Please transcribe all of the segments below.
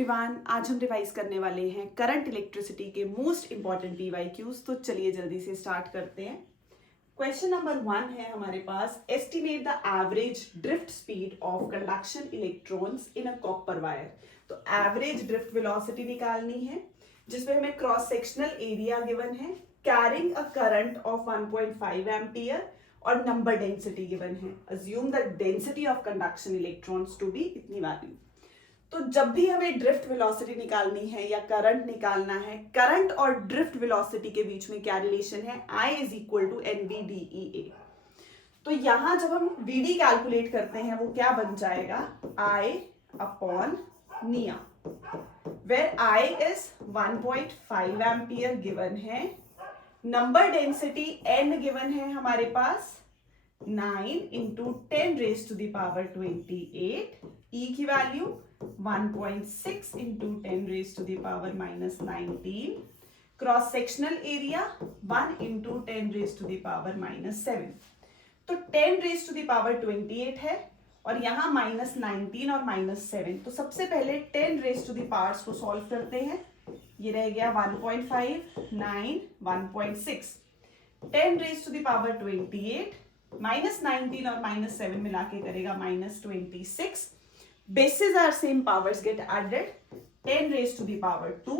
Everyone, आज हम revise करने वाले हैं करंट इलेक्ट्रिसिटी के मोस्ट इंपॉर्टेंट पीवाईक्यूज। तो चलिए जल्दी से स्टार्ट करते हैं। क्वेश्चन नंबर 1 है हमारे पास, estimate the average drift speed of conduction electrons in a copper wire. तो एवरेज ड्रिफ्ट वेलोसिटी निकालनी है, जिसमें हमें क्रॉस सेक्शनल एरिया गिवन है, carrying a current of 1.5 ampere और नंबर डेंसिटी गिवन है। Assume the density of conduction electrons to be इतनी value. तो जब भी हमें ड्रिफ्ट वेलोसिटी निकालनी है या करंट निकालना है, करंट और ड्रिफ्ट वेलोसिटी के बीच में क्या रिलेशन है? I is equal to NVDEA। तो यहां जब हम VD कैलकुलेट करते हैं वो क्या बन जाएगा? I अपॉन निया, where I is 1.5 ampere given है, नंबर डेंसिटी N गिवन है हमारे पास 9 into 10 raise to the power 28, E की value 1.6 into 10 raise to the power minus 19, cross sectional area 1 into 10 raise to the power minus 7। तो 10 raise to the power 28 है और यहाँ minus 19 और minus 7। तो सबसे पहले 10 रेज टू द पावर्स को सॉल्व करते हैं। ये रह गया 1.5, 9, 1.6, 10 raise to the power 28 minus 19 और माइनस 7 मिला के करेगा minus 26। Bases are same, powers get added, 10 raised to the power 2।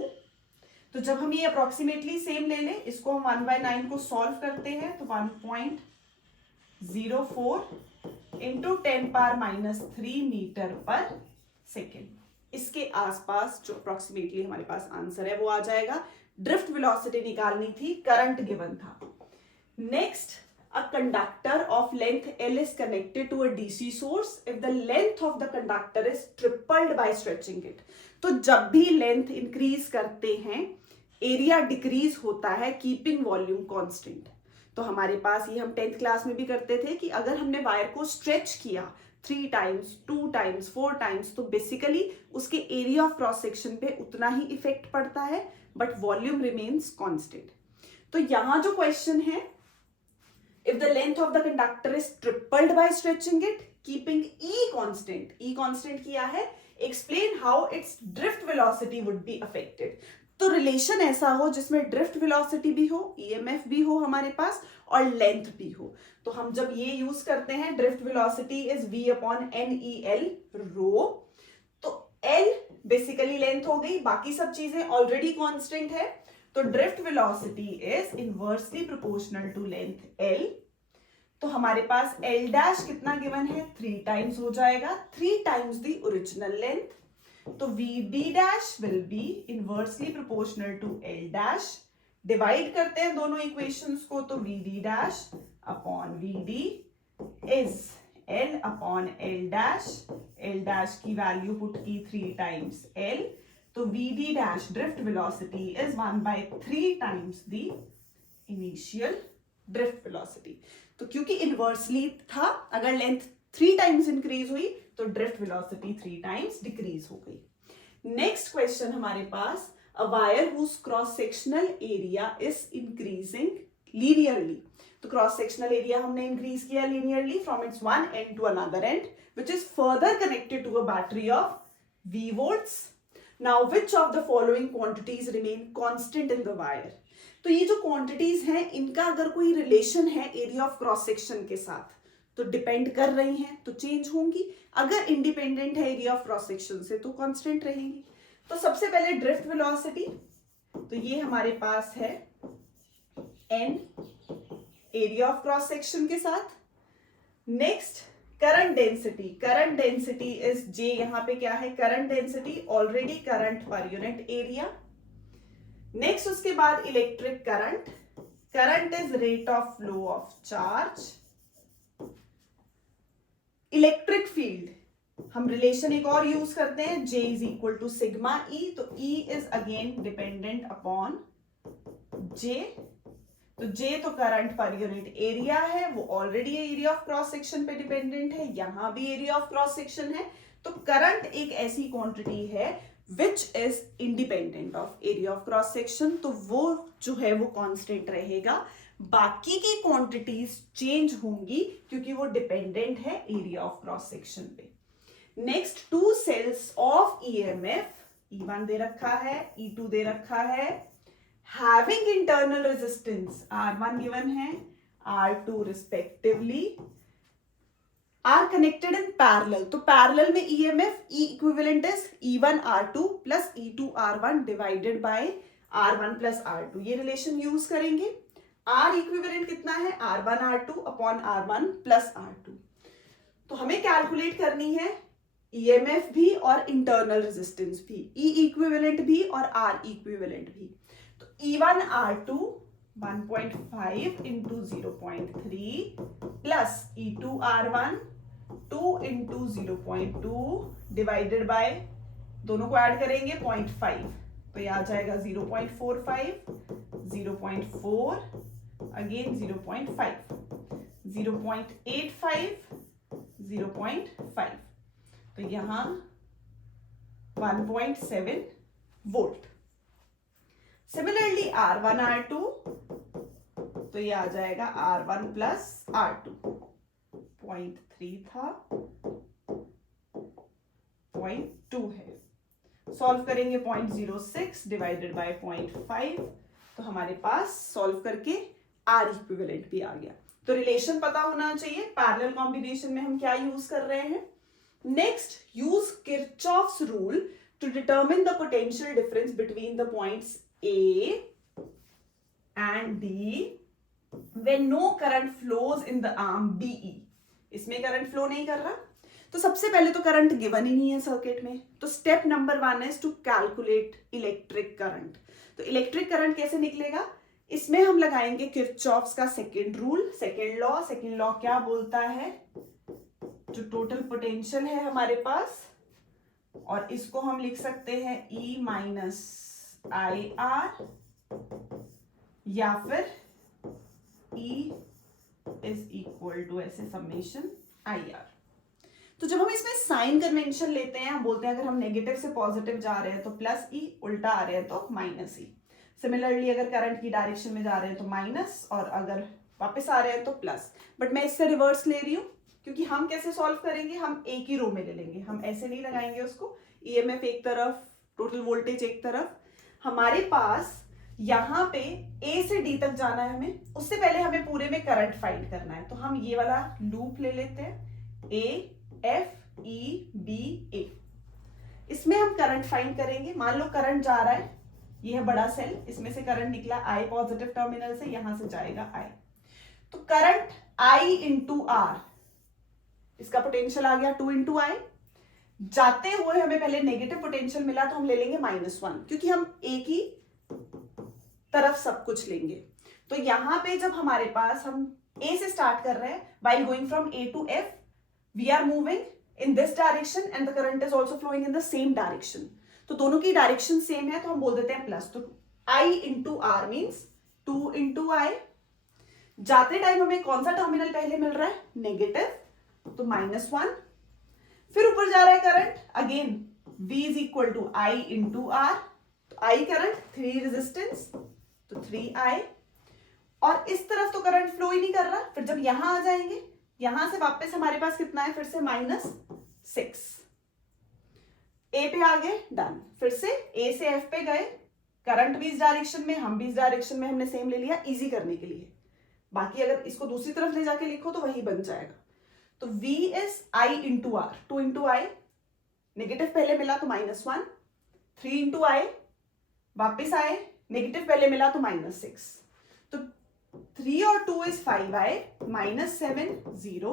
तो जब हम ये अप्रोक्सीमेटली सेम ले लें, इसको हम 1/9 को सॉल्व करते हैं तो 1.04 इंटू 10 पावर माइनस 3 मीटर पर सेकेंड। इसके आसपास जो अप्रोक्सीमेटली हमारे पास आंसर है वो आ जाएगा। ड्रिफ्ट वेलोसिटी निकालनी थी, करंट गिवन था। Next, a conductor of length L is connected to a DC source if the length of the conductor is tripled by stretching it। तो जब भी लेंथ इंक्रीज करते हैं एरिया डिक्रीज होता है, कीपिंग वॉल्यूम कांस्टेंट। तो हमारे पास ये हम 10th क्लास में भी करते थे कि अगर हमने वायर को स्ट्रेच किया 3 टाइम्स, 2 टाइम्स, 4 टाइम्स, तो बेसिकली उसके एरिया ऑफ क्रॉस सेक्शन पे उतना ही इफेक्ट पड़ता है, बट वॉल्यूम रिमेन्स कांस्टेंट। तो यहां जो क्वेश्चन है, if the length of the conductor is tripled by stretching it, keeping E constant किया है, explain how its drift velocity would be affected। तो रिलेशन ऐसा हो जिसमें ड्रिफ्ट वेलोसिटी भी हो, EMF भी हो हमारे पास और लेंथ भी हो। तो हम जब ये यूज करते हैं, drift velocity is V upon NEL रो। तो L बेसिकली लेंथ हो गई, बाकी सब चीजें ऑलरेडी कांस्टेंट है। तो drift velocity is inversely proportional to length L। तो हमारे पास L डैश कितना गिवन है? 3 टाइम्स हो जाएगा, 3 टाइम्स द ओरिजिनल लेंथ। तो VD dash will be inversely proportional to L dash. Divide करते हैं दोनों इक्वेशंस को, तो VD dash upon VD is L upon L dash. L dash की वैल्यू पुट की 3 टाइम्स L, तो VD dash drift velocity is 1/3 times the initial drift velocity. तो क्योंकि इनवर्सली था, अगर लेंथ 3 टाइम्स इंक्रीज हुई तो ड्रिफ्ट वेलोसिटी 3 टाइम्स डिक्रीज हो गई। नेक्स्ट क्वेश्चन हमारे पास, a wire whose cross sectional area is increasing linearly. तो क्रॉस सेक्शनल एरिया हमने इंक्रीज किया linearly from its one end to another end, which is further connected to a battery of V volts। Now which of the following quantities remain constant in the wire? तो ये जो quantities हैं इनका अगर कोई relation है area of cross section के साथ तो डिपेंड कर रही हैं, तो चेंज होंगी। अगर इंडिपेंडेंट है एरिया ऑफ क्रॉस सेक्शन से तो कांस्टेंट रहेंगी। तो सबसे पहले ड्रिफ्ट वेलोसिटी, तो ये हमारे पास है N area of cross section के साथ। Next, current density, current density is J। यहां पे क्या है? Current density, already current per unit area. Next उसके बाद electric current, current is rate of flow of charge. Electric field, हम relation एक और यूज करते हैं, J is equal to sigma E। तो E is again dependent upon J। तो J तो करंट पर यूनिट एरिया है, वो already area of cross section पे डिपेंडेंट है, यहां भी एरिया ऑफ क्रॉस सेक्शन है। तो करंट एक ऐसी क्वांटिटी है which is independent of area of cross section, तो वो जो है वो कांस्टेंट रहेगा। बाकी की क्वांटिटीज चेंज होंगी क्योंकि वो डिपेंडेंट है एरिया ऑफ क्रॉस सेक्शन पे। Next, 2 cells of EMF E1 दे रखा है, E2 दे रखा है, having internal resistance R1 given है, R2 respectively, are connected in parallel. तो पैरेलल में EMF E equivalent is E1 R2 plus E2 R1 divided by R1 plus R2। ये relation use करेंगे। R इक्विवेलेंट कितना है, R1 R2 upon R1 plus R2। तो हमें calculate करनी है EMF भी और इंटरनल रेजिस्टेंस भी, E इक्विवेलेंट भी और R इक्विवेलेंट भी। तो E1 R2 1.5 into 0.3 plus E2 R1 2 into 0.2 divided by, दोनों को ऐड करेंगे 0.5, तो ये आ जाएगा 0.45, 0.4 अगेन 0.5, 0.85, 0.5, तो यहां 1.7 वोल्ट। सिमिलरली R1 R2, तो ये आ जाएगा R1 प्लस R2, 0.3 था, 0.2 है। सॉल्व करेंगे 0.06 डिवाइडेड बाय 0.5, तो हमारे पास सॉल्व करके R इक्विवेलेंट भी आ गया। तो रिलेशन पता होना चाहिए पैरेलल कॉम्बिनेशन में हम क्या यूज कर रहे हैं। नेक्स्ट, use Kirchhoff's rule to determine the potential difference between the points A and D when no current flows in the arm BE। इसमें करंट फ्लो नहीं कर रहा, तो सबसे पहले तो करंट गिवन ही नहीं है सर्किट में। तो step number 1 is to calculate electric current. तो इलेक्ट्रिक करंट कैसे निकलेगा, इसमें हम लगाएंगे किरचॉफ्स का second rule, second law. Second law क्या बोलता है, जो टोटल पोटेंशियल है हमारे पास, और इसको हम लिख सकते हैं E माइनस IR, या फिर E इज इक्वल टू ऐसे समेशन IR। तो जब हम इसमें साइन कन्वेंशन लेते हैं, हम बोलते हैं अगर हम नेगेटिव से पॉजिटिव जा रहे हैं तो प्लस E, उल्टा आ रहे हैं तो माइनस E। सिमिलरली अगर करंट की डायरेक्शन में जा रहे हैं तो माइनस, और अगर वापस आ रहे हैं तो प्लस। बट मैं इससे रिवर्स ले रही हूं, क्योंकि हम कैसे सॉल्व करेंगे, हम एक ही रो में ले लेंगे, हम ऐसे नहीं लगाएंगे उसको। EMF एक तरफ, टोटल वोल्टेज एक तरफ। हमारे पास यहाँ पे A से D तक जाना है हमें, उससे पहले हमें पूरे में करंट फाइंड करना है। तो हम ये वाला लूप ले लेते हैं, A F E B A। इसमें हम करंट फाइंड करेंगे। मान लो करंट जा रहा है, ये है बड़ा सेल, इसमें से करंट निकला I पॉजिटिव टर्मिनल से, यहां से जाएगा I। तो करंट I इंटू R, इसका पोटेंशियल आ गया 2 इंटू I। जाते हुए हमें पहले नेगेटिव पोटेंशियल मिला, तो हम ले लेंगे -1, क्योंकि हम एक ही तरफ सब कुछ लेंगे। तो यहां पे जब हमारे पास, हम A से स्टार्ट कर रहे हैं, while going from A to F we are moving in this direction and the current is also flowing in the same direction। तो दोनों की डायरेक्शन सेम है, तो हम बोल देते हैं प्लस। तो I into R means 2 into I। जाते टाइम हमें कौन सा टर्मिनल पहले मिल रहा है, नेगेटिव, तो -1। फिर ऊपर जा रहा है current, again V is equal to I into R। तो I करंट, 3 रेजिस्टेंस, तो 3I। और इस तरफ तो करंट फ्लो ही नहीं कर रहा। फिर जब यहां आ जाएंगे, यहां से वापस हमारे पास कितना है, फिर से -6। A पे आ गए, डन। फिर से A से F पे गए, करंट भी इस डायरेक्शन में, हम भी इस डायरेक्शन में, हमने सेम ले लिया इजी करने के लिए। बाकी अगर इसको दूसरी तरफ ले जाके लिखो तो वही बन जाएगा। तो V is I into R, 2 into I, negative पहले मिला तो -1, 3 इंटू I, वापिस आए, नेगेटिव पहले मिला तो -6, तो 3 और 2 इज 5I, -7 0,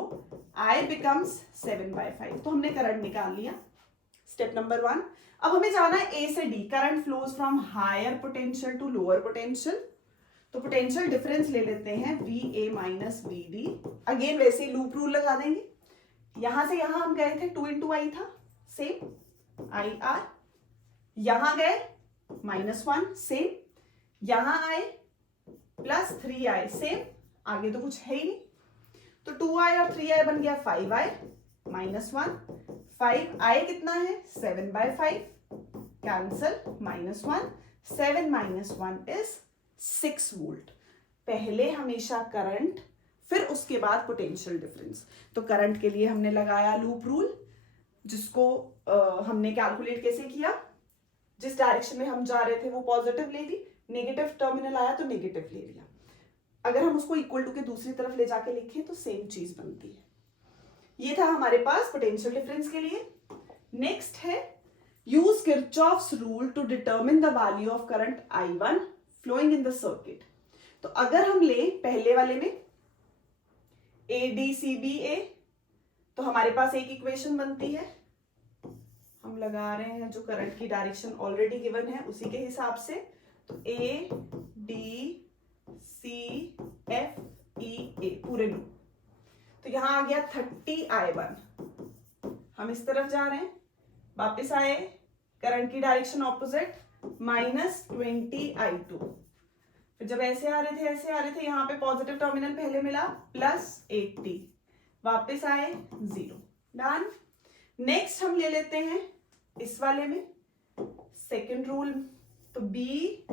I बिकम्स 7/5। तो हमने करंट निकाल लिया, स्टेप नंबर 1। अब हमें जाना है A से D, current flows from higher potential to lower potential. तो पोटेंशियल डिफरेंस ले लेते हैं VA माइनस VD। अगेन वैसे ही लूप रूल लगा देंगे। यहां से यहां हम गए थे, 2 इंटू I था, सेम IR। यहां गए -1, सेम। यहां आए प्लस 3I, सेम। आगे तो कुछ है ही नहीं, तो 2I और 3I बन गया 5I, -1। 5I कितना है, 7/5, कैंसल, -1, 7 - 1 इज 6 वोल्ट। पहले हमेशा करंट, फिर उसके बाद पोटेंशियल डिफरेंस। तो करंट के लिए हमने लगाया लूप रूल, जिसको हमने कैलकुलेट कैसे किया, जिस डायरेक्शन में हम जा रहे थे वो पॉजिटिव ले ली, नेगेटिव टर्मिनल आया तो नेगेटिव ले लिया। अगर हम उसको इक्वल टू के दूसरी तरफ ले जाके लिखें तो सेम चीज बनती है। ये था हमारे पास पोटेंशियल डिफरेंस के लिए। नेक्स्ट है use Kirchhoff's rule to determine the value of current I1 flowing in the circuit. तो अगर हम ले पहले वाले में ADCBA, तो हमारे पास एक इक्वेशन बनती है, हम लगा रहे हैं जो करंट की डायरेक्शन ऑलरेडी गिवन है उसी के हिसाब से। तो ADCFEA पूरे लूप। तो यहां आ गया 30I1, हम इस तरफ जा रहे हैं, वापस आए, करंट की डायरेक्शन ऑपोजिट, -20I2। फिर जब ऐसे आ रहे थे यहाँ पे पॉजिटिव टर्मिनल पहले मिला, +80, वापस आए 0, डन। नेक्स्ट हम ले लेते हैं इस वाले में सेकंड रूल, तो BCFEB,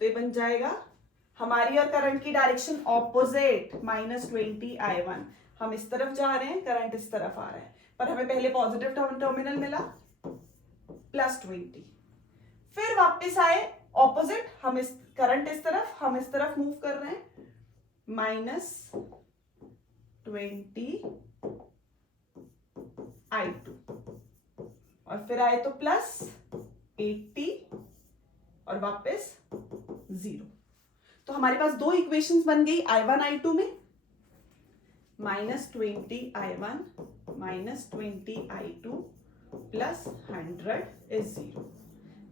तो ये बन जाएगा हमारी और करंट की डायरेक्शन ऑपोजिट, -20I1। हम इस तरफ जा रहे हैं, करंट इस तरफ आ रहा है, पर हमें पहले पॉजिटिव टर्मिनल मिला +20। फिर वापस आए ऑपोजिट, हम इस करंट इस तरफ, हम इस तरफ मूव कर रहे हैं, -20I2, और फिर आए तो +80 और वापस 0। तो हमारे पास दो इक्वेशंस बन गई I1 I2 में, -20I1 -20I2 +100 is 0।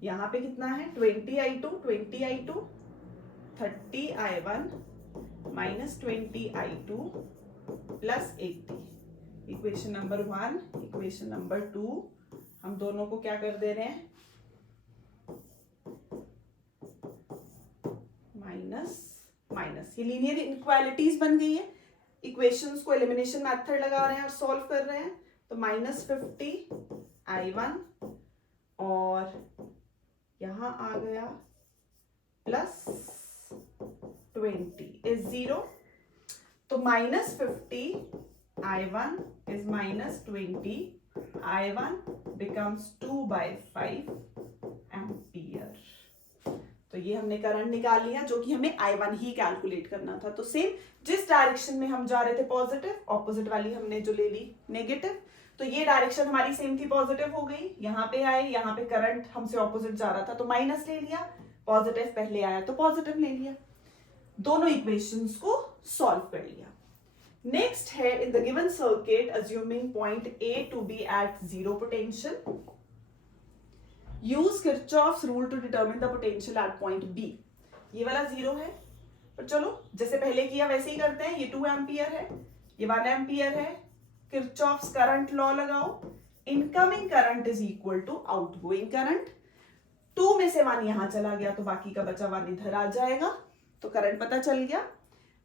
यहां पे कितना है 20I2 30I1 -20I2 +80। Equation number 1, equation number 2, हम दोनों को क्या कर दे रहे हैं, माइनस। ये लीनियर इनइक्वालिटीज बन गई है। इक्वेशंस को एलिमिनेशन मेथड लगा रहे हैं और सॉल्व कर रहे हैं। तो -50I1 और यहां आ गया +20 is 0। तो -50I1 is -20I1 becomes 2/5 ampere. तो ये हमने करंट निकाल लिया, जो कि हमें I1 ही कैलकुलेट करना था। तो सेम जिस डायरेक्शन में हम जा रहे थे पॉजिटिव, ऑपोजिट वाली हमने जो ले ली नेगेटिव, तो ये डायरेक्शन हमारी सेम थी, पॉजिटिव हो गई। यहाँ पे आए, यहाँ पे करंट हमसे ऑपोजिट जा रहा था तो माइनस ले लिया, पॉजिटिव पहले आया तो पॉजिटिव ले लिया, दोनों इक्वेशंस को सॉल्व कर लिया। नेक्स्ट है इन the given circuit assuming point A to be at 0 potential, use Kirchhoff's rule to determine the potential at point B। ये वाला 0 है, पर चलो जैसे पहले किया वैसे ही करते हैं। ये 2 एम्पियर है, ये 1 एम्पियर है। Kirchhoff's करंट लॉ लगाओ, incoming current is equal to outgoing current. 2 में से 1 यहां चला गया तो बाकी का बचा 1 इधर आ जाएगा, तो करंट पता चल गया।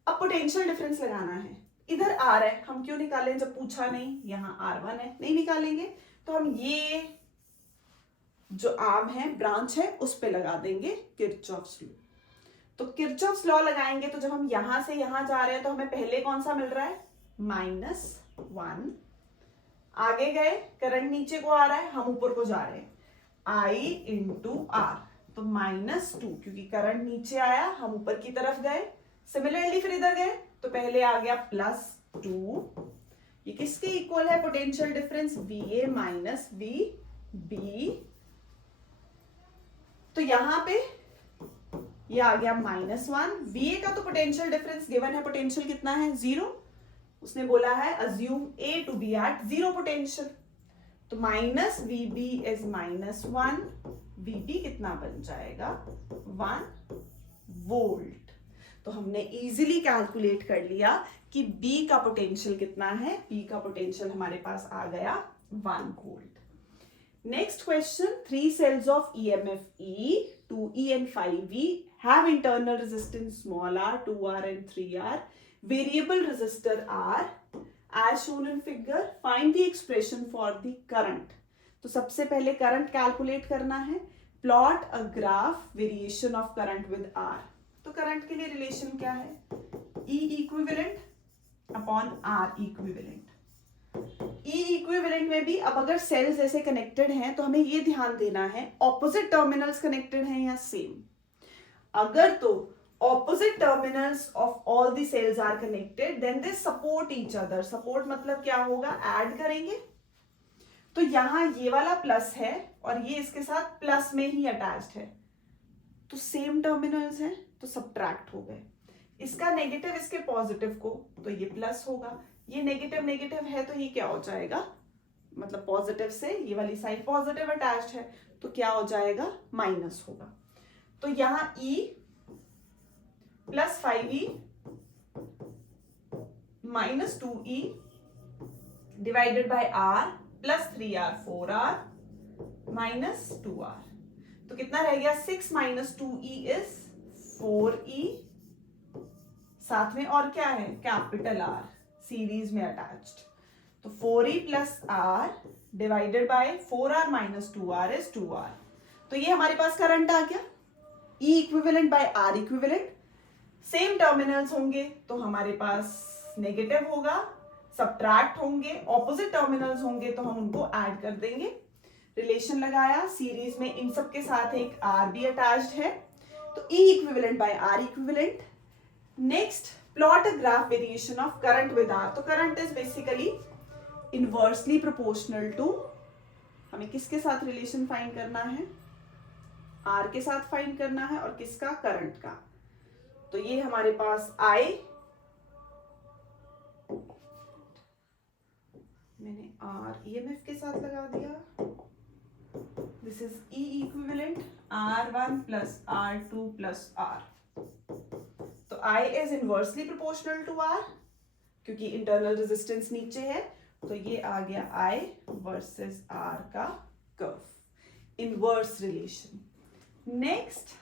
अब पोटेंशियल डिफरेंस लगाना है। इधर R है, हम क्यों निकालें जब पूछा नहीं, यहाँ R1 है, नहीं निकालेंगे तो हम ये जो आर्म है, ब्रांच है, उस पे लगा देंगे किरचॉफ्स लॉ। तो किरचॉफ्स लॉ लगाएंगे तो जब हम यहां से यहां जा रहे हैं तो हमें पहले कौन सा मिल रहा है, -1। आगे गए, करंट नीचे को आ रहा है, हम ऊपर को जा रहे हैं, I into R, तो -2, क्योंकि करंट नीचे आया, हम ऊपर की तरफ गए। सिमिलरली फिर इधर गए तो पहले आ गया +2। ये किसके इक्वल है potential difference, VA minus VB। तो यहां पे ये आ गया -1। VA का तो पोटेंशियल डिफरेंस गिवन है, पोटेंशियल कितना है 0। उसने बोला है assume A to be at 0 potential, तो -VB is -1। VB कितना बन जाएगा 1 वोल्ट। तो हमने इजीली कैलकुलेट कर लिया कि B का पोटेंशियल कितना है। B का पोटेंशियल हमारे पास आ गया 1 volt. Next question, 3 cells of EMF E, 2E and 5V have internal resistance small r, 2R and 3R, variable resistor R as shown in figure, find the expression for the current। तो सबसे पहले current calculate करना है। Plot a graph variation of current with R। तो current के लिए relation क्या है, E equivalent upon R equivalent. E equivalent में भी अब अगर सेल्स ऐसे कनेक्टेड हैं तो हमें ये ध्यान देना है ऑपोजिट टर्मिनल्स कनेक्टेड हैं या सेम। अगर तो opposite terminals of all the cells are connected then they support each other। support मतलब क्या होगा, ऐड करेंगे तो यहां ये वाला प्लस है और ये इसके साथ प्लस में ही अटैच्ड है तो सेम टर्मिनल्स हैं तो सब्ट्रैक्ट हो गए। इसका नेगेटिव इसके पॉजिटिव को तो ये प्लस होगा, ये नेगेटिव नेगेटिव है तो ये क्या हो जाएगा, मतलब पॉजिटिव से ये वाली साइड पॉजिटिव अटैच्ड है तो क्या हो जाएगा, माइनस होगा। तो यहां E plus 5E minus 2E divided by R plus 3R 4R minus 2R, तो कितना रह गया, 6 माइनस 2E इज 4E, साथ में और क्या है, कैपिटल R सीरीज में अटैच्ड, तो 4E plus R divided by 4R minus 2R is 2R। तो ये हमारे पास करंट आ गया। E equivalent by R equivalent, same terminals होंगे तो हमारे पास नेगेटिव होगा, सब्ट्रैक्ट होंगे, ऑपोजिट टर्मिनल्स होंगे तो हम उनको ऐड कर देंगे। रिलेशन लगाया, सीरीज में इन सब के साथ एक R भी अटैच्ड है तो E equivalent by R equivalent. Next plot a graph variation of current with R। तो current is basically inversely proportional to, हमें किसके साथ रिलेशन फाइंड करना है, R के साथ फाइंड करना है और किसका, करंट का। तो ये हमारे पास I, मैंने R EMF के साथ लगा दिया, this is E equivalent R1 plus R2 plus R। तो I इज इनवर्सली प्रोपोर्शनल टू R क्योंकि इंटरनल रेजिस्टेंस नीचे है तो ये आ गया I वर्सेस R का curve, inverse relation. Next,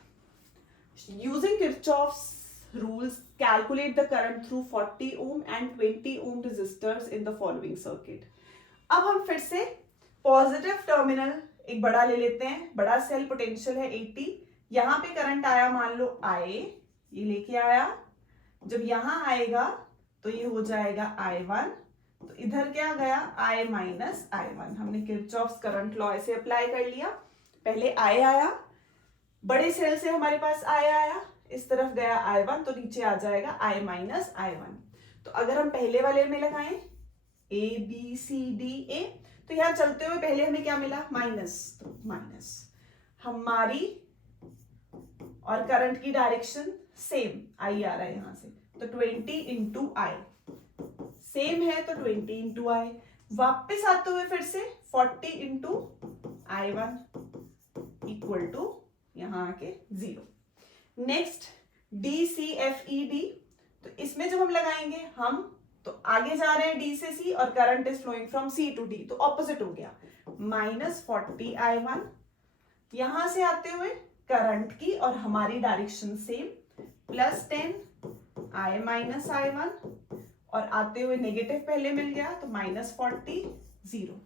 using Kirchhoff's rules, calculate the current through 40 ohm and 20 ohm resistors in the following circuit। अब हम फिर से पॉजिटिव टर्मिनल एक बड़ा ले लेते हैं, बड़ा सेल पोटेंशियल है 80, यहां पे करंट आया मान लो I, ये लेके आया, जब यहां आएगा तो ये हो जाएगा I1, तो इधर क्या गया I माइनस I1। हमने किरचॉफ्स करंट लॉ ऐसे अप्लाई कर लिया, पहले I आया, बड़े सेल से हमारे पास I आया, इस तरफ गया I1 तो नीचे आ जाएगा I माइनस I1। तो अगर हम पहले वाले में लगाएं A B C D A तो यहां चलते हुए पहले हमें क्या मिला, माइनस, तो माइनस हमारी और करंट की डायरेक्शन सेम, I आ रहा है यहां से तो 20 इंटू I, सेम है तो 20 इंटू I, वापिस आते हुए फिर से 40 इंटू I1 इक्वल टू यहां आके 0। नेक्स्ट DCFED, तो इसमें जब हम लगाएंगे हम तो आगे जा रहे हैं D से C और current is flowing from C to D तो ऑपोजिट हो गया, माइनस 40 I1, यहां से आते हुए करंट की और हमारी direction same, plus 10 I minus I1 और आते हुए नेगेटिव पहले मिल गया तो माइनस 40 0।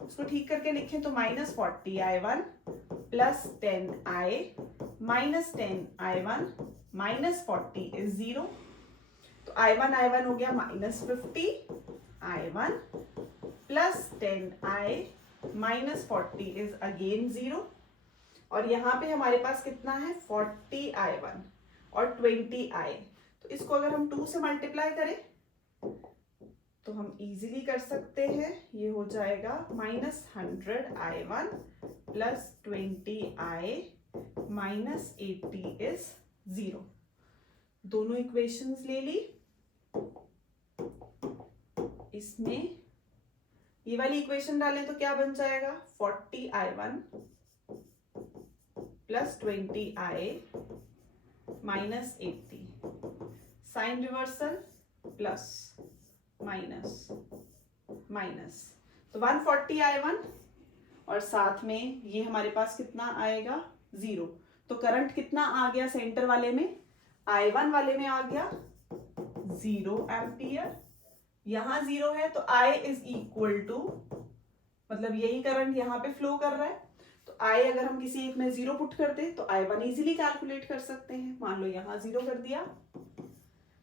उसको ठीक करके लिखें तो minus 40 I1 plus 10 I minus 10 I1 minus 40 is 0, तो I1 हो गया minus 50 I1 plus 10 I minus 40 is again 0, और यहाँ पे हमारे पास कितना है 40 I1 और 20 I, तो इसको अगर हम 2 से मल्टीप्लाई करें तो हम इजीली कर सकते हैं, ये हो जाएगा minus 100 I1 plus 20 I minus 80 is 0। दोनों इक्वेशंस ले ली, इसमें ये वाली इक्वेशन डालें तो क्या बन जाएगा 40 I1 plus 20 I minus 80, sign reversal plus minus minus, तो 140 I1 और साथ में ये हमारे पास कितना आएगा 0, तो करंट कितना आ गया सेंटर वाले में, I1 वाले में आ गया 0 एम्पियर, यहां 0 है तो I इज इक्वल टू, मतलब यही करंट यहाँ पे फ्लो कर रहा है तो I अगर हम किसी एक में 0 पुट कर दे तो I1 इजीली कैलकुलेट कर सकते हैं, मान लो यहाँ 0 कर दिया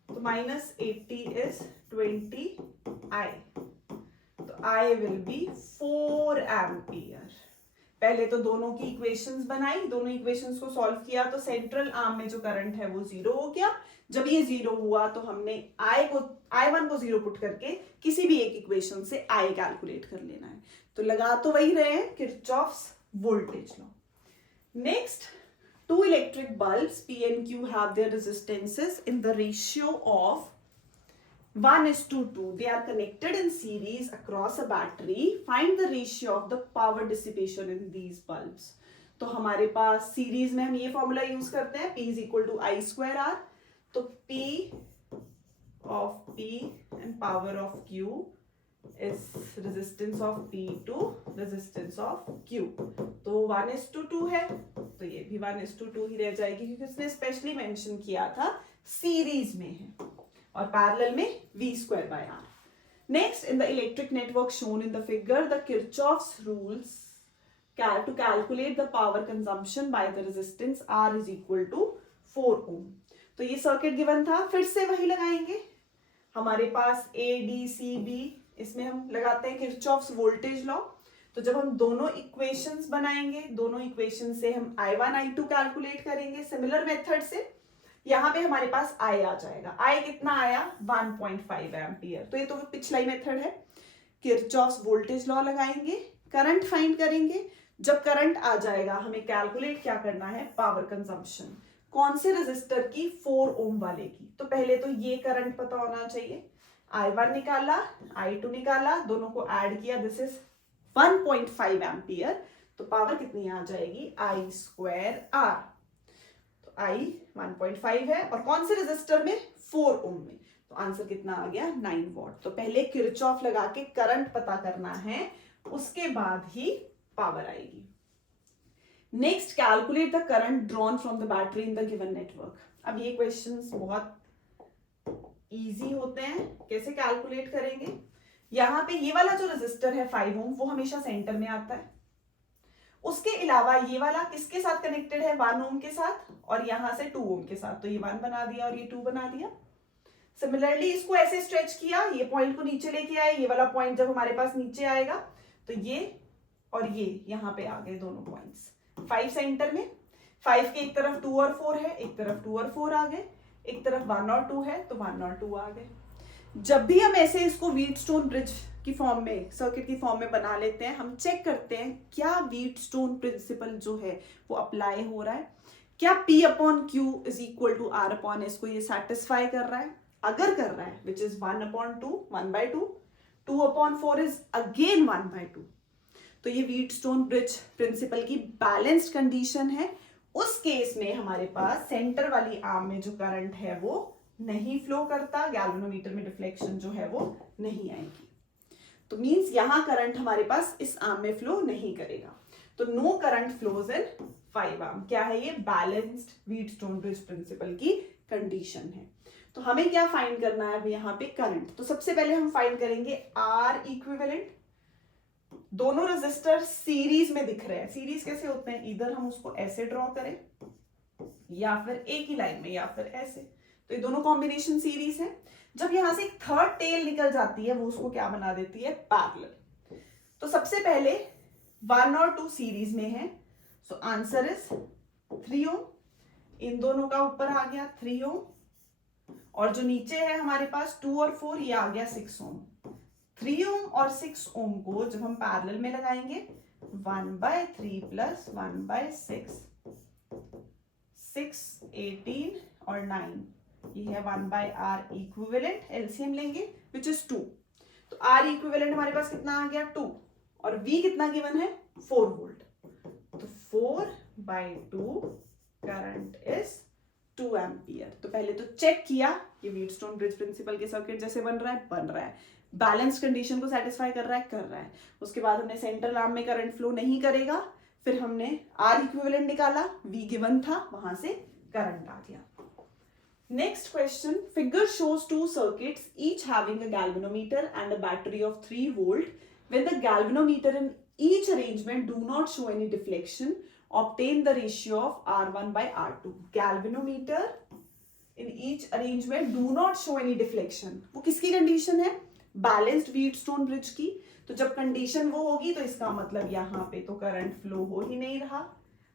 तो minus 80 is 20 I, I will be 4 ampere. पहले तो दोनों की इक्वेशंस बनाई, दोनों इक्वेशंस को सॉल्व किया तो सेंट्रल आर्म में जो करंट है वो 0 हो गया। जब ये 0 हुआ तो हमने I1 को 0 पुट करके किसी भी एक इक्वेशन से I कैलकुलेट कर लेना है। तो लगा तो वही रहे हैं, Kirchhoff's voltage law. Next, two electric bulbs P and Q have their resistances in the ratio of 1:2. They are connected in series across a battery. Find the ratio of the power dissipation in these bulbs. तो हमारे पास series में हम ये formula use करते हैं, P is equal to I square R. तो P of P and power of Q is resistance of P to resistance of Q. तो 1:2 है, तो ये भी 1:2 ही रह जाएगी क्योंकि उसने स्पेशली मेंशन किया था सीरीज में है, और पैरेलल में V square by R. Next, in the electric network shown in the figure, the Kirchhoff's rules to calculate the power consumption by the resistance R is equal to 4 ohm. तो ये circuit given था, फिर से वही लगाएंगे। हमारे पास A, D, C, B, इसमें हम लगाते हैं किरचॉफ्स वोल्टेज लॉ। तो जब हम दोनों इक्वेशंस बनाएंगे, दोनों इक्वेशन से हम I1, I2 कैलकुलेट करेंगे सिमिलर मेथड से। यहाँ पे हमारे पास I आ जाएगा। I कितना आया? 1.5 एम्पियर। तो ये तो पिछला ही मेथड है। किरचॉफ्स वोल्टेज लॉ लगाएंगे, करंट फाइंड करेंगे। जब करंट आ जाएगा हमें कैलकुलेट क्या करना है? Power consumption. कौन से रेजिस्टर की? 4 ओम वाले की। तो पहले तो ये करंट पता होना चाहिए। I1 निकाला, I2 निकाला, दोनों को ऐड किया, दिस इज 1.5 एम्पियर। तो पावर कितनी आ जाएगी? I square R। तो I 1.5 है, और कौन से रेजिस्टर में? 4 ओम में। तो आंसर कितना आ गया? 9 वॉट। तो पहले किरचॉफ लगा के करंट पता करना है, उसके बाद ही पावर आएगी। Next, calculate the current drawn from the battery in the given network. अब ये क्वेश्चंस बहुत इजी होते हैं। कैसे कैलकुलेट करेंगे? यहाँ पे ये वाला जो रेजिस्टर है 5 ओम, वो हमेशा सेंटर में आता है। उसके अलावा ये वाला किसके साथ कनेक्टेड है? 1 ओम के साथ, और यहां से 2 ओम के साथ। तो ये 1 बना दिया और ये 2 बना दिया। सिमिलरली इसको ऐसे स्ट्रेच किया, ये पॉइंट को नीचे लेके आए, ये वाला पॉइंट जब हमारे पास नीचे आएगा तो ये और ये यहाँ पे आ गए दोनों पॉइंट्स। 5 सेंटर में, 5 के एक तरफ 2 और 4 है, एक तरफ 2 और 4 आ गए, एक तरफ 1 और 2 है तो 1 और 2 आ गए। जब भी हम ऐसे इसको व्हीटस्टोन ब्रिज की फॉर्म में, सर्किट की फॉर्म में बना लेते हैं, हम चेक करते हैं क्या व्हीटस्टोन प्रिंसिपल जो है वो अप्लाई हो रहा है, क्या P upon Q is equal to R upon S को ये सेटिस्फाई कर रहा है। अगर कर रहा है, विच इज 1/2, 1/2, 2/4 इज अगेन 1/2, तो ये व्हीटस्टोन ब्रिज प्रिंसिपल की बैलेंस्ड कंडीशन है। उस केस में हमारे पास सेंटर वाली आर्म में जो करंट है वो नहीं फ्लो करता, गैल्वेनोमीटर में डिफ्लेक्शन जो है वो नहीं आएगी। तो मींस यहां करंट हमारे पास इस आर्म में फ्लो नहीं करेगा। तो no current flows in 5 arm. क्या है ये? बैलेंस्ड व्हीटस्टोन ब्रिज प्रिंसिपल की कंडीशन है। तो हमें क्या फाइंड करना है अब यहाँ पे? करंट। तो सबसे पहले हम फाइंड करेंगे R इक्विवेलेंट। दोनों रेजिस्टर सीरीज में दिख रहे हैं। सीरीज कैसे होते हैं? इधर हम उसको ऐसे ड्रॉ करें या फिर एक ही लाइन में या फिर ऐसे। तो ये दोनों कॉम्बिनेशन सीरीज है। जब यहां से एक थर्ड टेल निकल जाती है, वो उसको क्या बना देती है? पैरेलल। तो सबसे पहले 1 और 2 सीरीज में है, सो आंसर इज 3 ओम। इन दोनों का ऊपर आ गया 3 ओम, और जो नीचे है हमारे पास 2 और 4, ये आ गया 6 ओम। 3 ओम और 6 ओम को जब हम पैरेलल में लगाएंगे, 1/3 प्लस 1/6, 6, 18 और 9, ये है 1/R इक्विवेलेंट। एलसीएम लेंगे विच इज 2। तो R इक्विवेलेंट हमारे पास कितना आ गया? 2, और V कितना गिवन है? 4 वोल्ट। तो 4/2 करंट इज 2 एम्पियर। तो पहले तो चेक किया ये व्हीटस्टोन ब्रिज प्रिंसिपल के सर्किट जैसे बन रहा है, बैलेंस कंडीशन को सेटिस्फाई कर रहा है। उसके बाद हमने सेंट्रल आर्म में करंट फ्लो नहीं करेगा, फिर हमने R इक्विवेलेंट निकाला, V गिवन था, वहां से करंट आ गया। Next question, figure shows 2 circuits each having a galvanometer and a battery of 3 volt. When the galvanometer in each arrangement do not show any deflection, obtain the ratio of R1 by R2. Galvanometer in each arrangement do not show any deflection. वो किसकी condition है? Balanced Wheatstone bridge की। तो जब condition वो होगी तो इसका मतलब यहाँ पे तो करंट फ्लो हो ही नहीं रहा,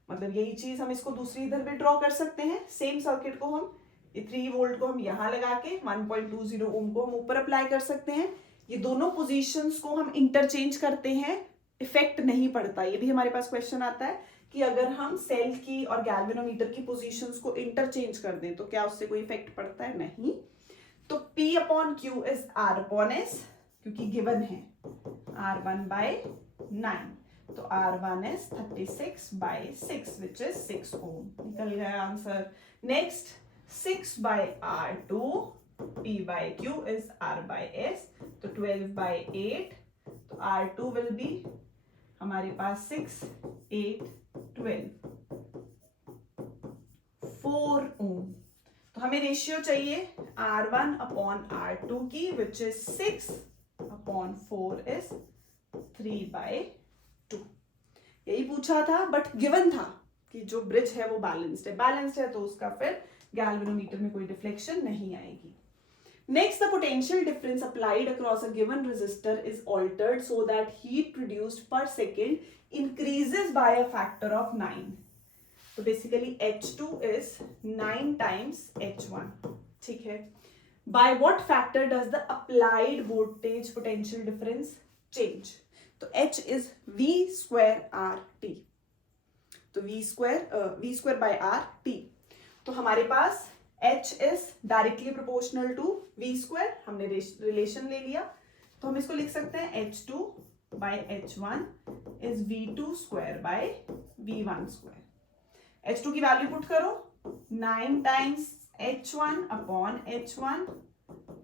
मतलब यही चीज हम इसको दूसरी इधर भी ड्रॉ कर सकते हैं। सेम सर्किट को हम 3 वोल्ट को हम यहाँ लगा के 1.20 ओम को हम ऊपर अप्लाई कर सकते हैं। ये दोनों पोजीशंस को हम इंटरचेंज करते हैं, इफेक्ट नहीं पड़ता। ये भी हमारे पास क्वेश्चन आता है कि अगर हम सेल की और गैल्वेनोमीटर की पोजीशंस को इंटरचेंज कर दें तो क्या उससे कोई इफेक्ट पड़ता है? नहीं। तो P upon Q is R upon S, क्योंकि गिवन है R1/9, तो R1 is 36/6 which is 6 ohm। निकल गया answer. Next 6/R2, P/Q is R/S, तो 12/8, तो R2 will be हमारे पास 6, 8, 12, 4 ohm। तो हमें रेशियो चाहिए R1 अपॉन R2 की, विच इज 6 अपॉन 4 इज 3/2। यही पूछा था, बट गिवन था कि जो ब्रिज है वो बैलेंस्ड है तो उसका फिर गैल्वेनोमीटर में कोई डिफ्लेक्शन नहीं आएगी। Next, the potential difference applied across a given resistor is altered so that heat produced per second increases by a factor of 9. So basically H2 is 9 times H1. ठीक है। By what factor does the applied voltage potential difference change? तो H is V square RT. तो V square by RT. तो हमारे पास H is directly proportional to V square, हमने relation ले लिया, तो हम इसको लिख सकते हैं H2 by H1 is V2 square by V1 square। H2 की वैल्यू पुट करो, 9 times H1 upon H1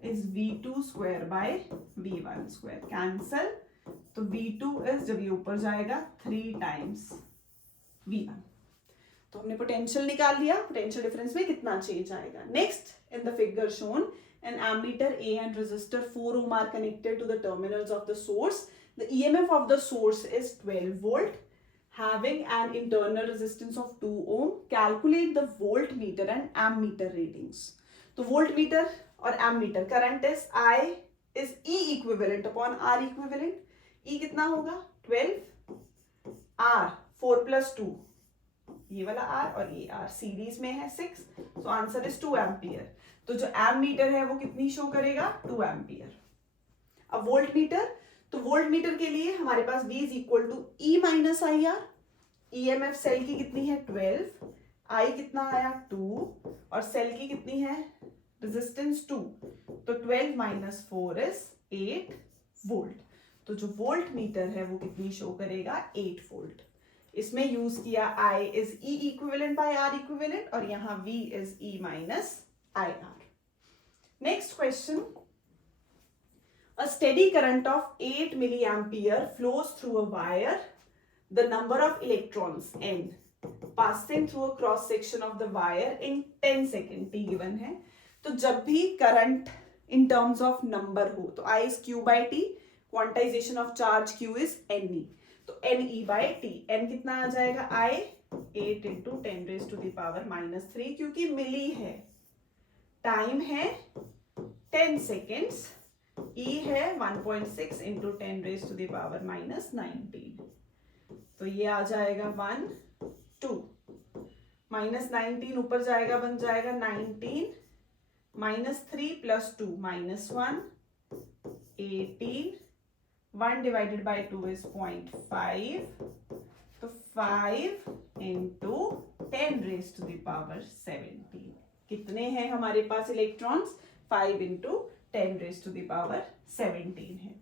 is V2 square by V1 square, cancel, तो V2 is जब ये ऊपर जाएगा 3 times V1। तो हमने पोटेंशियल निकाल लिया, पोटेंशियल डिफरेंस में कितना चेंज आएगा। Next, in the figure shown an ammeter A and resistor 4 ohm are connected to the terminals of the source. The EMF of the source is 12 volt having an internal resistance of 2 ohm। Calculate the voltmeter and ammeter readings। तो voltmeter और ammeter current is I is E equivalent upon R equivalent। E कितना होगा 12, R 4 plus 2, ये वाला R और ये R series में है 6, तो आंसर इज 2 एम्पियर। तो जो एमीटर है वो कितनी शो करेगा 2 एम्पियर। अब वोल्ट मीटर, तो वोल्ट मीटर के लिए हमारे पास V is equal to E minus I R. EMF cell की कितनी है 12, I कितना आया 2 और सेल की कितनी है रेजिस्टेंस 2, तो 12 माइनस 4 इज 8 वोल्ट। तो जो वोल्ट मीटर है वो कितनी शो करेगा 8 वोल्ट। इसमें यूज किया I is E equivalent by R equivalent और यहाँ V is E minus IR। Next question, a steady current of 8 milliampere flows through a wire. The number of electrons N passing through a cross section of the wire in 10 seconds T given है। तो जब भी current in terms of number हो तो I is Q by T, quantization of charge Q is NE, तो NE by T। N कितना आ जाएगा I 8 into 10 raised to the power minus 3, क्योंकि मिली है, टाइम है 10 seconds, E है 1.6 into 10 raised to the power minus 19, तो ये आ जाएगा 1, 2, minus 19 ऊपर जाएगा बन जाएगा 19, minus 3 plus 2 minus 1, 18, 1 divided by 2 is 0.5, तो 5 into 10 raised to the power 17। कितने हैं हमारे पास electrons 5 into 10 raised to the power 17 है।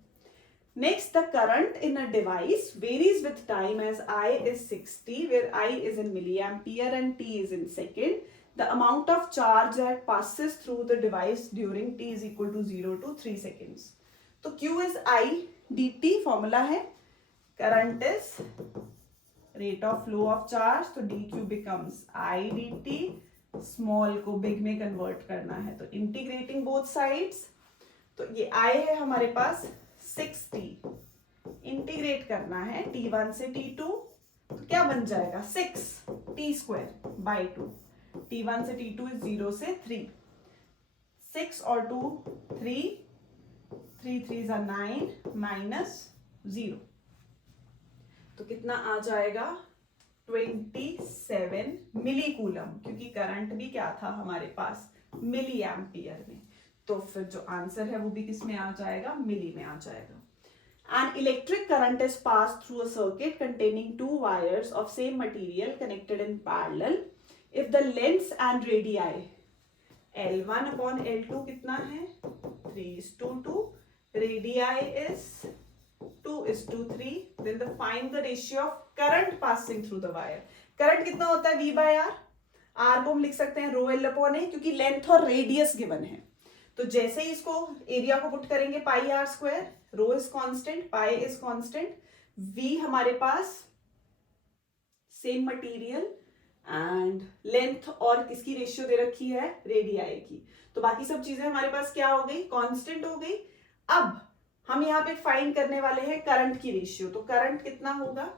Next, the current in a device varies with time as I is 60, where I is in milliampere and T is in second. The amount of charge that passes through the device during T is equal to 0 to 3 seconds. तो Q is I dt formula है, current is rate of flow of charge, तो dq becomes I dt, small को big में convert करना है तो integrating both sides, तो ये I है हमारे पास 60, इंटीग्रेट करना है t1 से t2, तो क्या बन जाएगा 6t स्क्वायर बाई 2, t1 से t2 इज 0 से 3, 6 और 2 3, 3 3s are 9 minus 0। तो कितना आ जाएगा 27 मिली कूलम, क्योंकि करंट भी क्या था हमारे पास मिली एम्पियर में, तो फिर जो आंसर है वो भी किस में आ जाएगा, मिली में आ जाएगा। An electric current is passed through a circuit containing two wires of same material connected in parallel if the lengths and radii L1 upon L2 कितना है 3:2, radii is 2:3, then find the ratio of current passing through the wire। Current कितना होता है V by R, R को हम लिख सकते हैं रो L upon A, क्योंकि लेंथ और रेडियस गिवन है। तो जैसे ही इसको एरिया को पुट करेंगे pi r square, rho is constant, pi is constant, we हमारे पास सेम मटेरियल एंड लेंथ और किसकी रेशियो दे रखी है, रेडियाई की, तो बाकी सब चीजें हमारे पास क्या हो गई, कांस्टेंट हो गई। अब हम यहाँ पे फाइंड करने वाले हैं करंट की रेशियो, तो करंट कितना होगा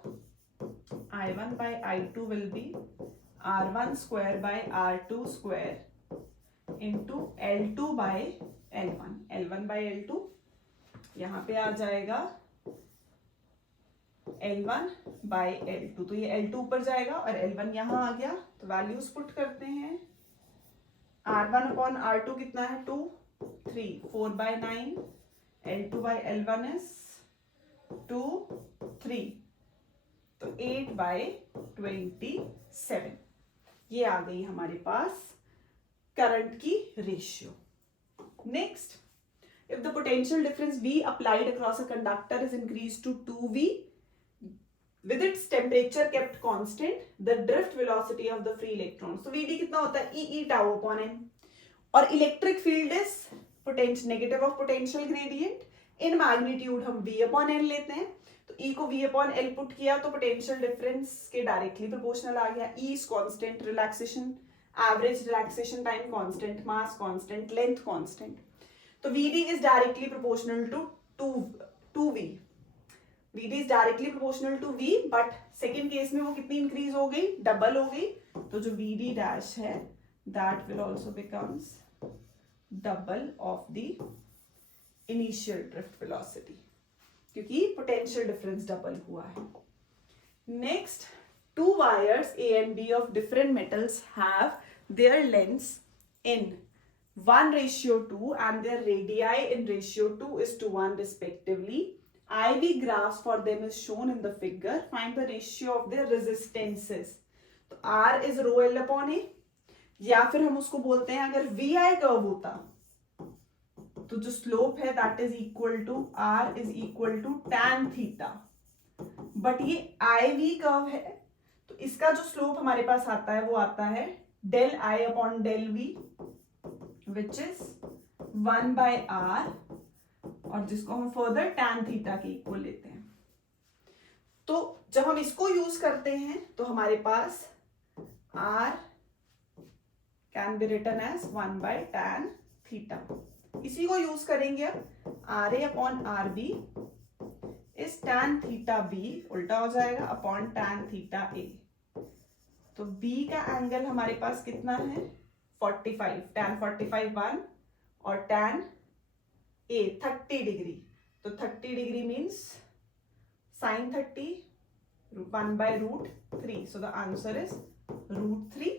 I1 by I2 will be R1 square by R2 square into L2 by L1, L1 by L2 यहाँ पे आ जाएगा L1 by L2, तो ये L2 ऊपर जाएगा और L1 यहाँ आ गया, तो वैल्यूज पुट करते हैं। R1 upon R2 कितना है 2, 3, 4 by 9, L2 by L1 is 2, 3, तो 8 by 27, ये आ गई हमारे पास करंट की ratio. Next, if the potential difference V applied across a conductor is increased to 2V with its temperature kept constant, the drift velocity of the free electrons, so VD कितना होता है E tau upon M, और electric field is potential negative of potential gradient in magnitude हम V upon N लेते हैं, तो E को V upon L put किया तो potential difference के डायरेक्टली प्रोपोर्शनल आ गया। E is constant, relaxation average relaxation time constant, mass constant, length constant, तो VD is directly proportional to 2V, VD is directly proportional to V, but second case में वो कितनी increase हो गई, double हो गई, तो जो VD डैश है that will also becomes double of the initial drift velocity, क्योंकि potential difference डबल हुआ है। Next, two wires A and B of different metals have their lengths in 1:2 and their radii in ratio 2:1 respectively. IV graphs for them is shown in the figure. Find the ratio of their resistances. तो R is rho L upon A, या फिर हम उसको बोलते हैं अगर VI curve होता तो जो स्लोप है that is equal to R is equal to tan theta, but ये IV कर्व है तो इसका जो स्लोप हमारे पास आता है वो आता है del I upon del V, which is 1 by R, और जिसको हम फर्दर tan थीटा के इक्वल लेते हैं। तो जब हम इसको यूज करते हैं तो हमारे पास R can be written as 1 by tan theta, इसी को यूज करेंगे अब RA अपॉन RB इस tan थीटा B उल्टा हो जाएगा अपॉन tan थीटा A, तो B का एंगल हमारे पास कितना है 45, tan 45 1 और tan A 30 डिग्री, तो 30 degree means sin 30 1 by √3, so the answer is √3।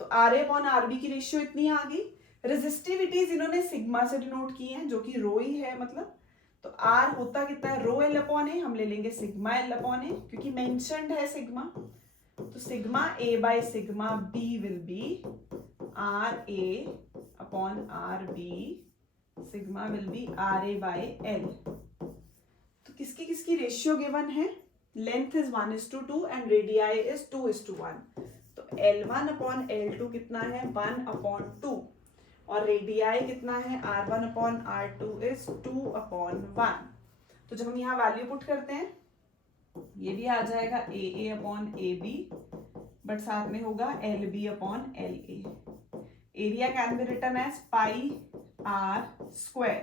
तो RA अपॉन RB की रेशियो इतनी आ गई। रेजिस्टिविटीज इन्होंने सिग्मा से डिनोट की हैं जो कि रो ही है, मतलब तो R होता कितना है रो L अपॉन ए, हम ले लेंगे सिग्मा L अपॉन ए क्योंकि मेंशन्ड है सिग्मा, तो sigma A by sigma B will be RA upon RB, sigma will be RA by L। तो किसकी किसकी रेशियो गिवन है, length is 1:2 and radii is 2:1, तो L1 अपॉन L2 कितना है 1/2 और रेडियाई कितना है R1 अपॉन R2 इज 2/1। तो जब हम यहाँ वैल्यू पुट करते हैं ये भी आ जाएगा AA अपॉन AB, बट साथ में होगा LB upon LA। Area can be written as pi R square,